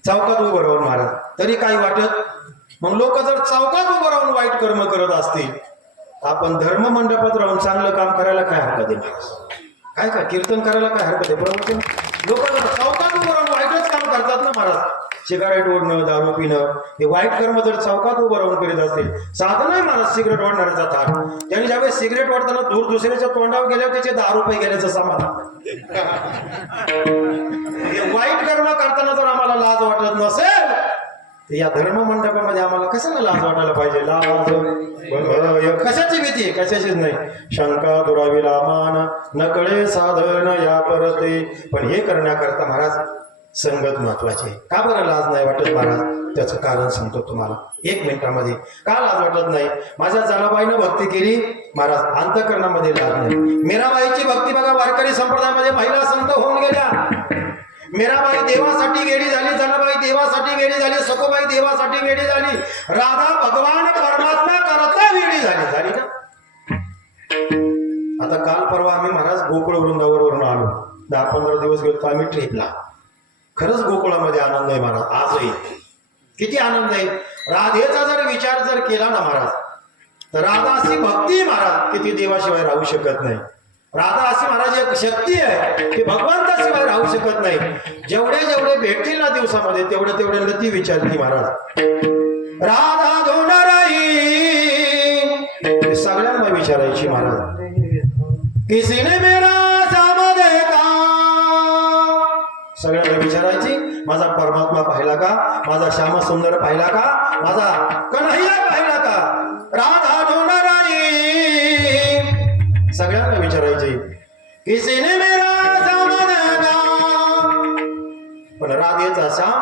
चौकात उभं राहून महाराज तरी काही वाटत. मग लोक जर चौकात उभं राहून वाईट कर्म करत असतील, आपण धर्म मंडपात राहून चांगलं काम करायला काय हरकत आहे महाराज? काय का कीर्तन करायला काय हरकत आहे? प्रवचन. लोक जर चौकात उभं राहून वाईटच काम करतात ना महाराज, सिगारेट ओढणं, दारू पिणं, हे वाईट कर्म जर चौकात उभं राहून करीत असतील, साधं नाही महाराज सिगरेट ओढणाऱ्याचा थाट. त्यांनी ज्यावेळेस सिगरेट ओढताना दूर दुसऱ्याच्या तोंडावर गेल्यावर त्याचे 10 रुपये गेल्याचं समाधान. वाईट कर्म करताना जर आम्हाला लाज वाटत नसेल तर या धर्म मंडपामध्ये आम्हाला कशाला लाज वाटायला पाहिजे? लाज कशाची भीती आहे? कशाचीच नाही. शंका दुराविला मान नकळे साधन या परते. पण हे करण्याकरता महाराज संगत महत्वाची. का बरं लाज नाही वाटत महाराज? त्याचं कारण सांगतो तुम्हाला 1 मिनिटामध्ये. का लाज वाटत नाही? माझ्या जनाबाईनं भक्ती केली महाराज, अंतःकरणामध्ये लाज नाही. मीराबाईची भक्ती बघा, वारकरी संप्रदायामध्ये महिला संत होऊन गेल्या. मीराबाई देवासाठी वेडी झाली, जनाबाई देवासाठी वेडी झाली, सखोबाई देवासाठी वेडी झाली, राधा भगवान परमात्मा करता वेडी झाली ना. आता काल परवा आम्ही महाराज गोकुळ वृंदावरून आलो, 10-15 दिवस गेलो आम्ही ट्रिपला. खरंच गोकुळामध्ये आनंद आहे महाराज, आजही किती आनंद आहे. राधेचा जर विचार जर केला ना महाराज, तर राधा अशी भक्ती महाराज की ती देवाशिवाय राहू शकत नाही. राधा अशी महाराज एक शक्ती आहे की भगवंताशिवाय राहू शकत नाही. जेवढे भेटतील ना दिवसामध्ये तेवढे ती विचारली महाराज. राधा धोंडराई सगळ्यांना विचारायची महाराज, किसीने मेरा साम देखा. सगळ्यांना विचारायची, माझा परमात्मा पाहिला का, माझा श्याम सुंदर पाहिला का, माझा कन्हैया पाहिला का? राधा धोंडराई सगळ्यांना विचारायचे, किसीने मेरा साम देखा. पण राधेचा श्याम